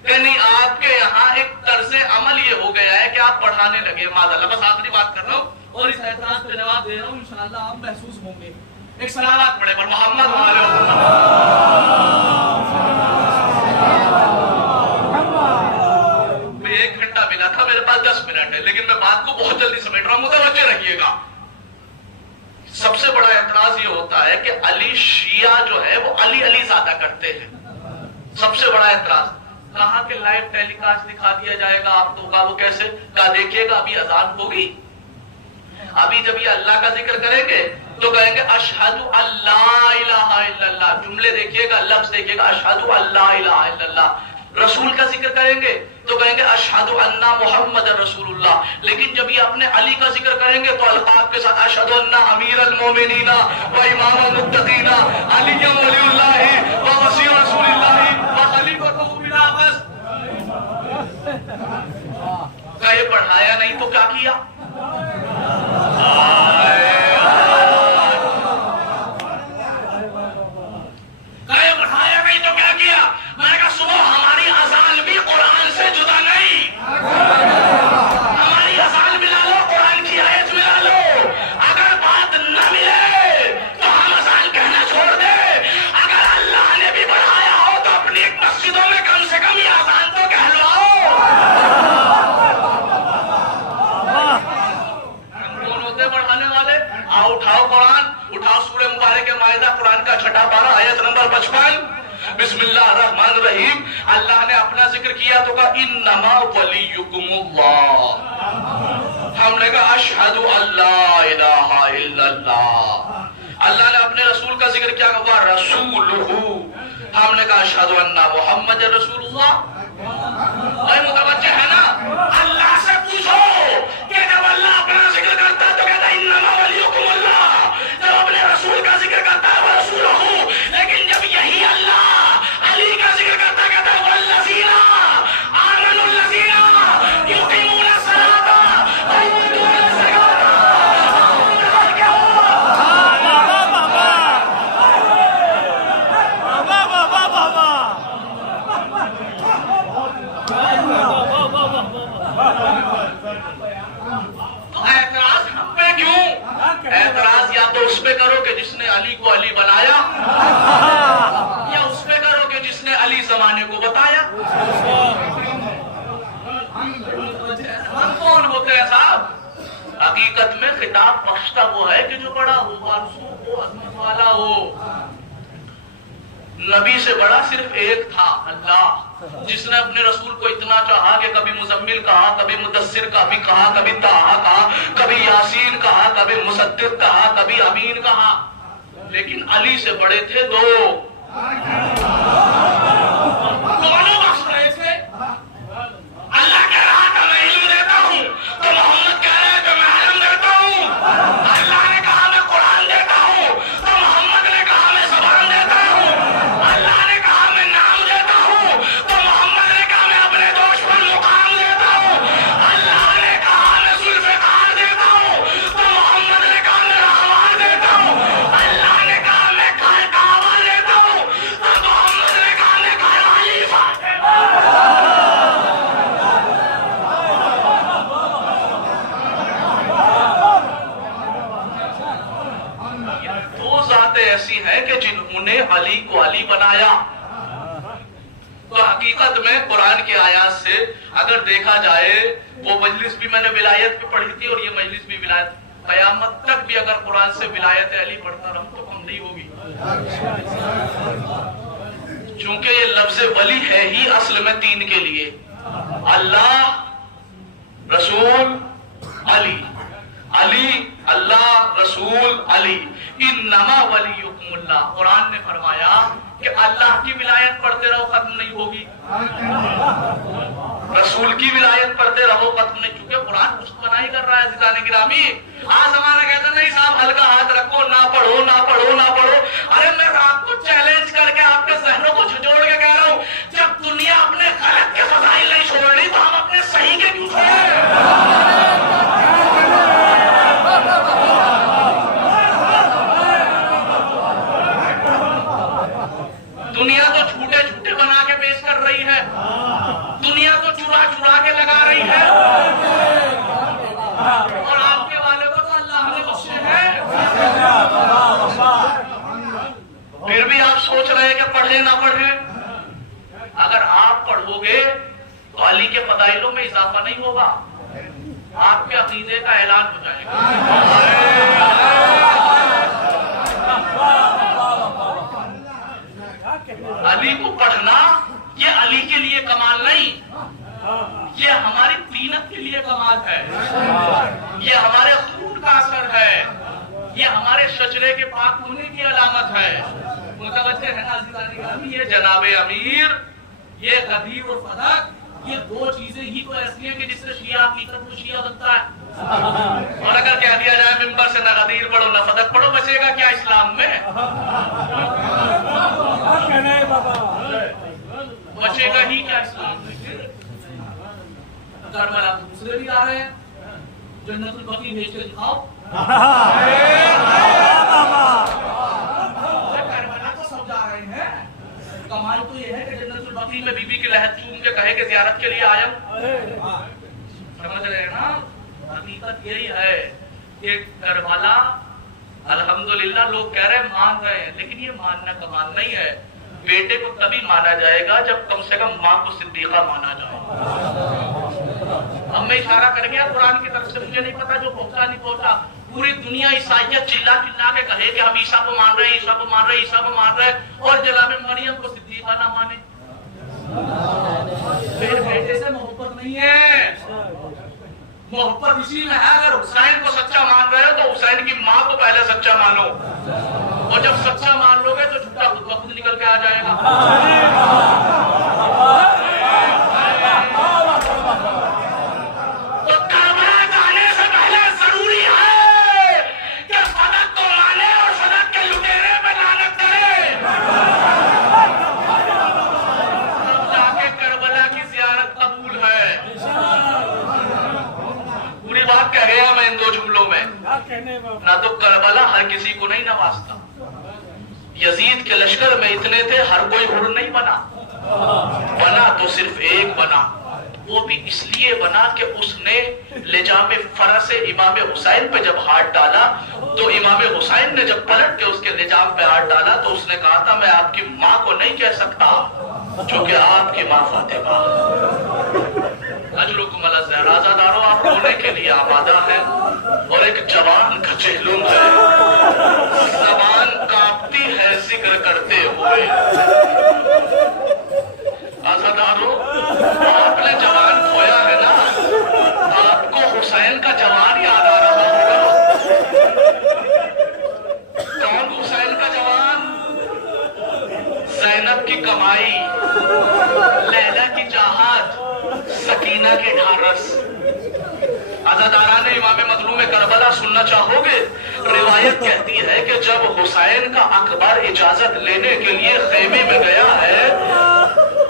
کہ نہیں؟ آپ کے یہاں ایک طرز عمل یہ ہو گیا ہے کہ آپ پڑھانے لگے معاذ اللہ۔ بس آخری بات کر رہا ہوں اور اس اعتراض پہ جواب دے رہا ہوں، انشاءاللہ آپ محسوس ہوں گے۔ ایک صلوات پڑھے پر محمد ایک گھنٹہ ملا تھا میرے پاس، 10 منٹ ہے، لیکن میں بات کو بہت جلدی سمیٹ رہا ہوں، متوجہ رکھیے گا۔ سب سے بڑا اعتراض یہ ہوتا ہے کہ علی شیعہ جو ہے وہ علی علی زیادہ کرتے ہیں، سب سے بڑا اعتراض۔ کہا کہ لائیو ٹیلی کاسٹ دکھا دیا جائے گا آپ کو، کہا وہ کیسے؟ کہا دیکھیے گا ابھی اذان ہوگی، ابھی جب یہ اللہ کا ذکر کریں گے تو کہیں گے اشہد اللہ الہ الا اللہ، جملے دیکھیے گا، لفظ دیکھیے گا، اشہد اللہ الہ الا اللہ۔ رسول کا ذکر کریں گے تو کہیں گے اشہد ان محمد رسول اللہ، لیکن جب یہ اپنے علی کا ذکر کریں گے تو الفاظ کے ساتھ اشہد ان امیر المومنین و امام المتقین علی ولی اللہ و وصی رسول اللہ و خلیفۃ بالعباس۔ کہ یہ پڑھایا نہیں تو کیا کیا؟ پڑھایا نہیں تو کیا کیا؟ میں نے کہا صبح ہماری اذان بھی قرآن سے جدا نہیں، ہماری اذان ملا لو، قرآن کی آیت ملا لو، اگر بات نہ ملے تو ہم اذان کہنا چھوڑ دیں۔ اگر اللہ نے بھی پڑھایا ہو تو اپنی مسجدوں میں کم سے کم یہ اذان تو کہہ لو۔ پڑھانے والے آؤ، اٹھاؤ قرآن، اٹھاؤ سورہ مبارک مائدہ، قرآن کا چھٹا پارہ، آیت نمبر 55، بسم اللہ الرحمن الرحیم۔ اللہ نے اپنا ذکر کیا تو کہا انما ولیکم اللہ، ہم نے کہا اشہد اللہ الہ الا اللہ۔ اللہ نے اپنے رسول کا ذکر کیا کہ رسولہ، ہم نے کہا اشہد ان محمد رسول اللہ۔ بھائی متوجہ ہے نا؟ اللہ سے پوچھو کہ جب اللہ اپنا ذکر کرتا ہے تو کہتا ہے انما ولیکم اللہ، جب اپنے رسول کا ذکر کرتا ہے وہ رسول ہوں، لیکن جب یہی اللہ علی کا ذکر کرتا ہے کہتا ہے والذین آمنوا الذین یقیمون الصلاۃ ویؤتون الزکاۃ وهم راکعون۔ تو اعتراض ہم پہ کیوں؟ اعتراض یا تو اس پہ کرو کہ جس نے علی کو علی بنایا، یا اس پہ کرو کہ جس نے علی زمانے کو بتایا۔ ہم کون ہوتے ہیں صاحب؟ حقیقت میں خطاب بخشتا وہ ہے کہ جو بڑا ہو، منصوب ہو، عظمت والا ہو۔ نبی سے بڑا صرف ایک تھا، اللہ، جس نے اپنے رسول کو اتنا چاہا کہ کبھی مزمل کہا، کبھی مدثر کبھی کہا، کبھی طٰہٰ کہا، کبھی یاسین کہا، کبھی مصدق کہا، کبھی امین کہا۔ لیکن علی سے بڑے تھے دو، دونوں بخش رہے تھے۔ اللہ کہہ رہا تھا میں علم دیتا ہوں تو محمد کہہ رہے کہ میں علم دیتا ہوں۔ اللہ نے کہا میں قرآن دیتا ہوں تو محمد نے کہا میں زبان دیتا ہوں۔ اللہ نے کہا میں نام دیتا ہوں تو محمد نے کہا میں اپنے دوش پر مقام دیتا ہوں۔ اللہ نے کہا میں ذوالفقار دیتا ہوں تو محمد نے کہا میں رحمان دیتا ہوں۔ اللہ نے کہا میں کعبہ دیتا ہوں تو محمد نے کہا میں خلیفہ دیتا ہوں۔ دو ذاتیں ایسی ہیں کہ جنہوں نے علی کو علی بنایا۔ تو حقیقت میں قرآن کی آیات سے اگر دیکھا جائے، وہ مجلس بھی میں نے ولایت پہ پڑھی تھی اور یہ مجلس بھی ولایت، قیامت تک بھی اگر قرآن سے ولایت علی پڑھتا رہا تو کم نہیں ہوگی، چونکہ یہ لفظ ولی ہے ہی اصل میں تین کے لیے، اللہ، رسول، علی۔ علی، اللہ، رسول، علی۔ انما ولیکم اللہ، قرآن نے فرمایا کہ اللہ کی ولایت پڑھتے رہو ختم نہیں ہوگی، رسول کی ولایت پڑھتے رہو ختم نہیں، چونکہ قرآن اس کو منع کر رہا ہے۔ عزیزان گرامی، آج زمانہ کہتا نہیں صاحب ہلکا ہاتھ رکھو، نہ پڑھو نہ پڑھو نہ پڑھو۔ ارے میں آپ کو چیلنج کر کے آپ کے ذہنوں کو جھنجھوڑ کے کہہ رہا ہوں، جب دنیا اپنے غلط کے فضائل نہیں چھوڑ رہی تو ہم اپنے صحیح کے کیوں چھوڑیں؟ پڑھیں نہ پڑھیں، اگر آپ پڑھو گے تو علی کے فضائلوں میں اضافہ نہیں ہوگا، آپ کے عقیدے کا اعلان ہو جائے گا۔ علی کو پڑھنا یہ علی کے لیے کمال نہیں، یہ ہماری طینت کے لیے کمال ہے، یہ ہمارے خون کا اثر ہے، یہ ہمارے شجرے کے پاک ہونے کی علامت ہے۔ متوجہ ہے نا عزیزان گرامی؟ یہ جناب امیر، یہ غدیر اور فدق، یہ دو چیزیں ہی تو ایسی ہیں کہ جس سے شیعہ حقیقت کو شیعہ بنتا ہے۔ اور اگر کہہ دیا جائے ممبر سے نہ غدیر پڑھو نہ فدق پڑھو، بچے گا کیا اسلام میں؟ بچے گا ہی کیا اسلام میں؟ کربلا تو دوسرے بھی آ رہے ہیں، جنت البقیع بھیج کے دکھاؤ۔ کربلا تو سب جا رہے ہیں، کمال تو یہ ہے کہ جنت البقیع میں بی بی کی لحد چوم کے کہے کہ زیارت کے لیے آیا ہوں۔ سمجھ رہے ہیں نا؟ حقیقت یہی ہے کہ کربلا الحمدللہ لوگ کہہ رہے ہیں مان رہے ہیں، لیکن یہ ماننا کمال نہیں ہے۔ بیٹے کو تبھی مانا جائے گا جب کم سے کم ماں کو صدیقہ مانا جائے۔ اب میں اشارہ کر گیا قرآن کی طرف سے، مجھے نہیں پتا جو پہنچا نہیں پہنچا۔ پوری دنیا عیسائیت چلا چلا کے کہے کہ ہم عیسیٰ کو مان رہے ہیں، عیسیٰ کو مان رہے ہیں، عیسیٰ کو مان رہے ہیں، اور جناب مریم کو صدیقہ نہ مانے۔ پھر بیٹے سے محبت نہیں ہے، محبت اسی میں ہے اگر حسین کو سچا مان رہے ہو تو حسین کی ماں کو پہلے سچا مانو، اور جب سچا مان لو گے تو جھوٹا خود بخود نکل کے آ جائے گا۔ تو کربلا جانے سے پہلے ضروری ہے کہ فدق کو مانے اور فدق کے لٹیرے پہ لعنت کرے، تب جا کے کربلا کی زیارت قبول ہے۔ پوری بات کہہ گیا میں ان دو جملوں میں۔ نہ تو کربلا ہر کسی کو نہیں نوازتا، یزید کے لشکر میں اتنے تھے ہر کوئی حر نہیں بنا، بنا تو صرف ایک بنا، وہ بھی اس لیے بنا کہ اس نے لجام فرس امام حسین پہ جب ہاتھ ڈالا تو امام حسین نے جب پلٹ کے اس کے لجام پہ ہاتھ ڈالا تو اس نے کہا تھا میں آپ کی ماں کو نہیں کہہ سکتا چونکہ آپ کی ماں فاطمہ۔ اجلکم علی الزہرا، عزادارو آپ رونے کے لیے آمادہ ہے، اور ایک جوان کا چہلم ہے، زبان کانپتی ہے ذکر کرتے ہوئے۔ عزادارو آپ نے جوان کھویا ہے نا، آپ کو حسین کا جوان یاد آ رہا ہوگا۔ کون حسین کا جوان؟ زینب کی کمائی، لیلا کی چاہت، سکینہ کے ڈھارس۔ عزاداران امام مظلوم کربلا سننا چاہو گے؟ روایت کہتی ہے کہ جب حسین کا اکبر اجازت لینے کے لیے خیمے میں گیا ہے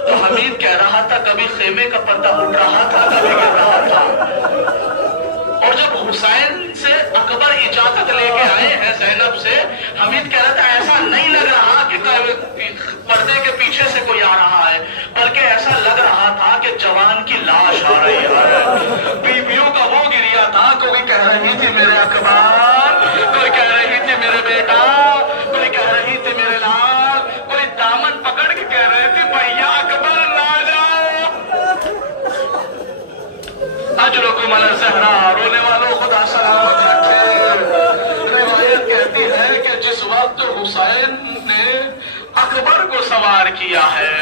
تو حمید کہہ رہا تھا کبھی خیمے کا پردہ اٹھ رہا تھا کبھی گر رہا تھا، اور جب حسین سے اکبر اجازت لے کے آئے ہیں زینب سے، حمید کہہ رہا تھا ایسا نہیں لگ رہا کہ پردے کے پیچھے سے کوئی آ رہا ہے، بلکہ ایسا لگ رہا تھا کہ جوان کی لاش آ رہی ہے۔ بیویوں کا وہ گریا تھا، کوئی کہہ رہی تھی میرے اکبر، کوئی کہہ رہی تھی میرے بیٹا، کوئی کہہ رہی تھی میرے لال، کوئی دامن پکڑ کے کہہ رہی تھی بھیا اکبر نہ جاؤ۔ اجرکم علی الزہرا، رونے والوں خدا سلامت رکھے۔ روایت کہتی ہے کہ جس وقت حسین نے اکبر کو سوار کیا ہے،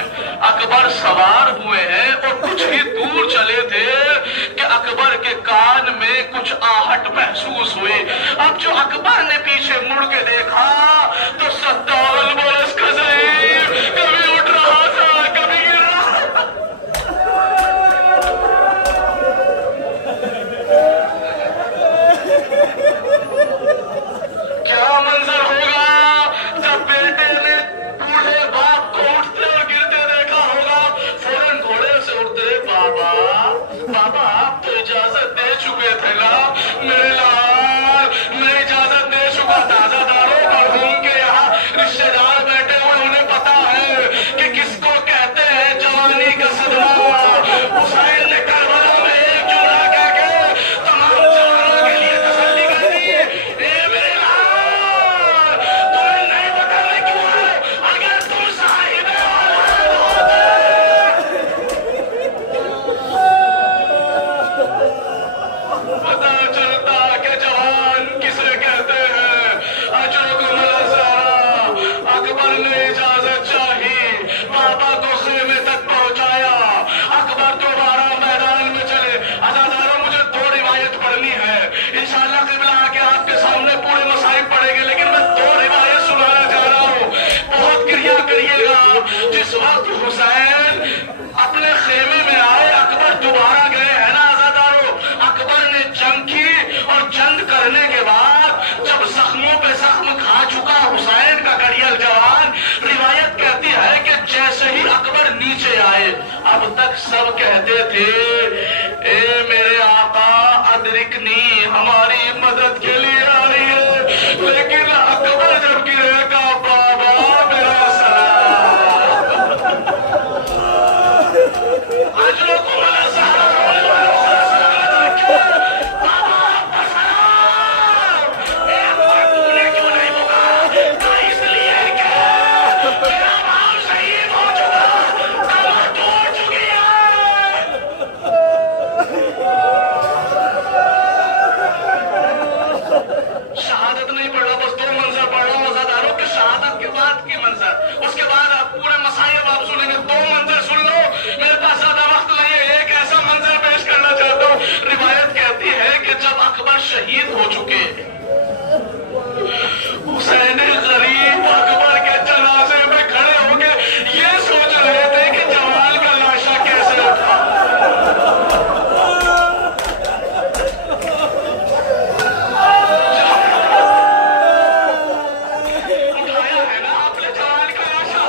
اکبر سوار ہوئے ہیں اور کچھ ہی دور چلے تھے کہ اکبر کے کان میں کچھ آہٹ محسوس ہوئی۔ اب جو اکبر نے پیچھے مڑ کے دیکھا تو 57 برس کا ضعیف کبھی اٹھ رہا تھا کبھی گر رہا تھا۔ کیا منظر ہوگا جب بیٹے نے بوڑھے باپ کو اٹھتے اور گرتے دیکھا ہوگا، فوراً گھوڑے سے اٹھتے، بابا بابا آپ تو اجازت دے چکے تھے نا، میرے لال میں اجازت دے چکا تھا، عزادارو مرحوم تک سب کہتے تھے اے میرے آقا ادرکنی، ہماری مدد کے لیے آ رہی ہے، لیکن اکبر جب گرے گا بابا میرا سلام، آج لوگ کو میرا سہارا رونے والوں کا سلام رکھے، بابا آپ کا سلام، اے اکبر تم نے کیوں نہیں پکارا؟ کہا اس لیے کہ میرا باپ شہید ہو چکا، کمر ٹوٹ چکی ہے۔ شہادت نہیں پڑھ رہا، بس دو منظر پڑھ رہا ہوں وزاداروں کے، شہادت کے بعد کی منظر، اس کے بعد آپ پورے مسائب آپ سنیں گے، دو منظر سن لو، میرے پاس زیادہ وقت نہیں ہے، ایک ایسا منظر پیش کرنا چاہتا ہوں۔ روایت کہتی ہے کہ جب اکبر شہید ہو چکے، حسین غریب اکبر کے جنازے میں کھڑے ہو کے یہ سوچ رہے تھے کہ جمال کا لاشا کیسے اٹھا۔ اٹھایا ہے نا آپ نے جمال کا لاشا،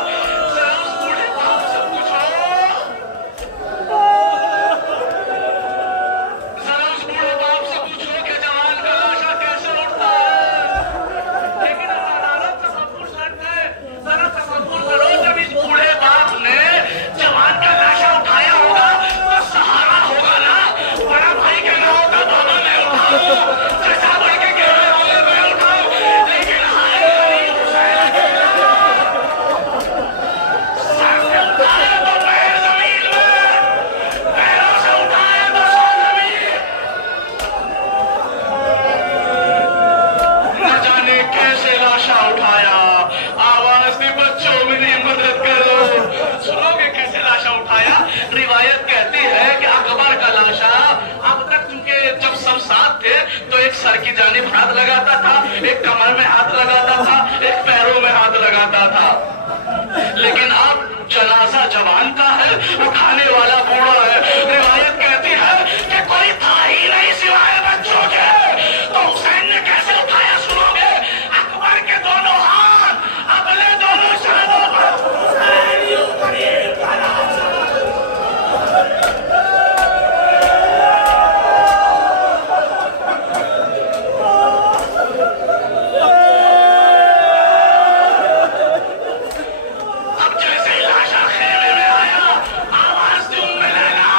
ذرا اس بوڑھے باپ سے پوچھو، ذرا اس بوڑھے باپ سے پوچھو کہ جمال کا لاشا کیسے اٹھتا ہے۔ لیکن عدالت تصور شرط ہے، ذرا تصور کرو جب اس بوڑھے باپ نے جوان کا لاشا اٹھایا ہوگا تو سہارا ہوگا نا، بڑا بھائی کہنا ہوگا بابا میں اٹھاؤں، چچا بڑھ کے کہہ رہے ہوں گے میں اٹھاؤں، لیکن ہائے غریب حسین اکیلا سر سے اٹھائے تو پیر زمین میں، پیروں سے اٹھائے تو سر زمین، نہ جانے کیسے لاشا اٹھایا، آواز دی بچوں میری مدد کرو، سنو گے کیسے لاشا اٹھایا؟ روایت کہتی ہے کہ اکبر کا لاشا اب تک چونکہ جب سب ساتھ تھے تو ایک سر کی جانب ہاتھ لگاتا تھا، ایک کمر میں ہاتھ لگاتا تھا، ایک پیروں میں ہاتھ لگاتا تھا، لیکن اب جنازہ جوان کا ہے، اٹھانے والا بوڑھا ہے۔ روایت کہتی ہے کہ کوئی تھا ہی نہیں سوائے بچوں کے، تو حسین نے کیسے اٹھایا سنو گے؟ اکبر کے دونوں ہاتھ اپنے دونوں شانوں پر حسین یوں قریب کھڑا۔ اب جیسے ہی لاشا خیمے میں آیا، آواز دی ام لیلا،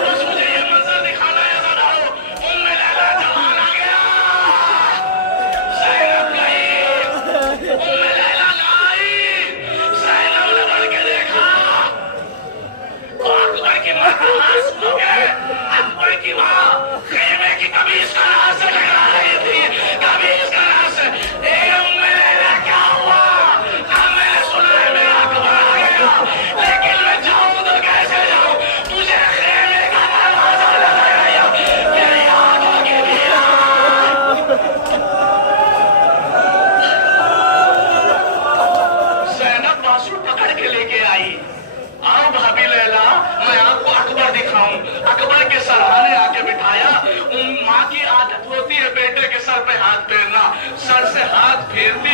بس مجھے یہ منظر دکھانا ہے ذرا، ام لیلا جوان آ گیا، زینب گئی، ام لیلا نہ آئی، زینب نے بڑھ کے دیکھا تو اکبر کی ماں کا ہاتھ سنو گے، اکبر کی ماں خیمے کی قمیص کا راز سے ٹکرا رہی تھی، قمیص کا راز سے، اے ام لیلا کیا ہوا؟ کہا میں نے سنا ہے میرا اکبر آ گیا، لیکن میں جاؤں تو کیسے جاؤں؟ مجھے خیمے کا دروازہ لگایا، میری آنکھوں کی بھیڑ۔ زینب بازو پکڑ کے لے کے آئی، آؤ بھابی لیلا میں آپ کو اکبر دکھاؤں۔ اکبر کے سرہانے آ کے بٹھایا، ماں کی عادت ہوتی ہے بیٹے کے سر پہ ہاتھ پھیرنا، سر سے ہاتھ پھیرتی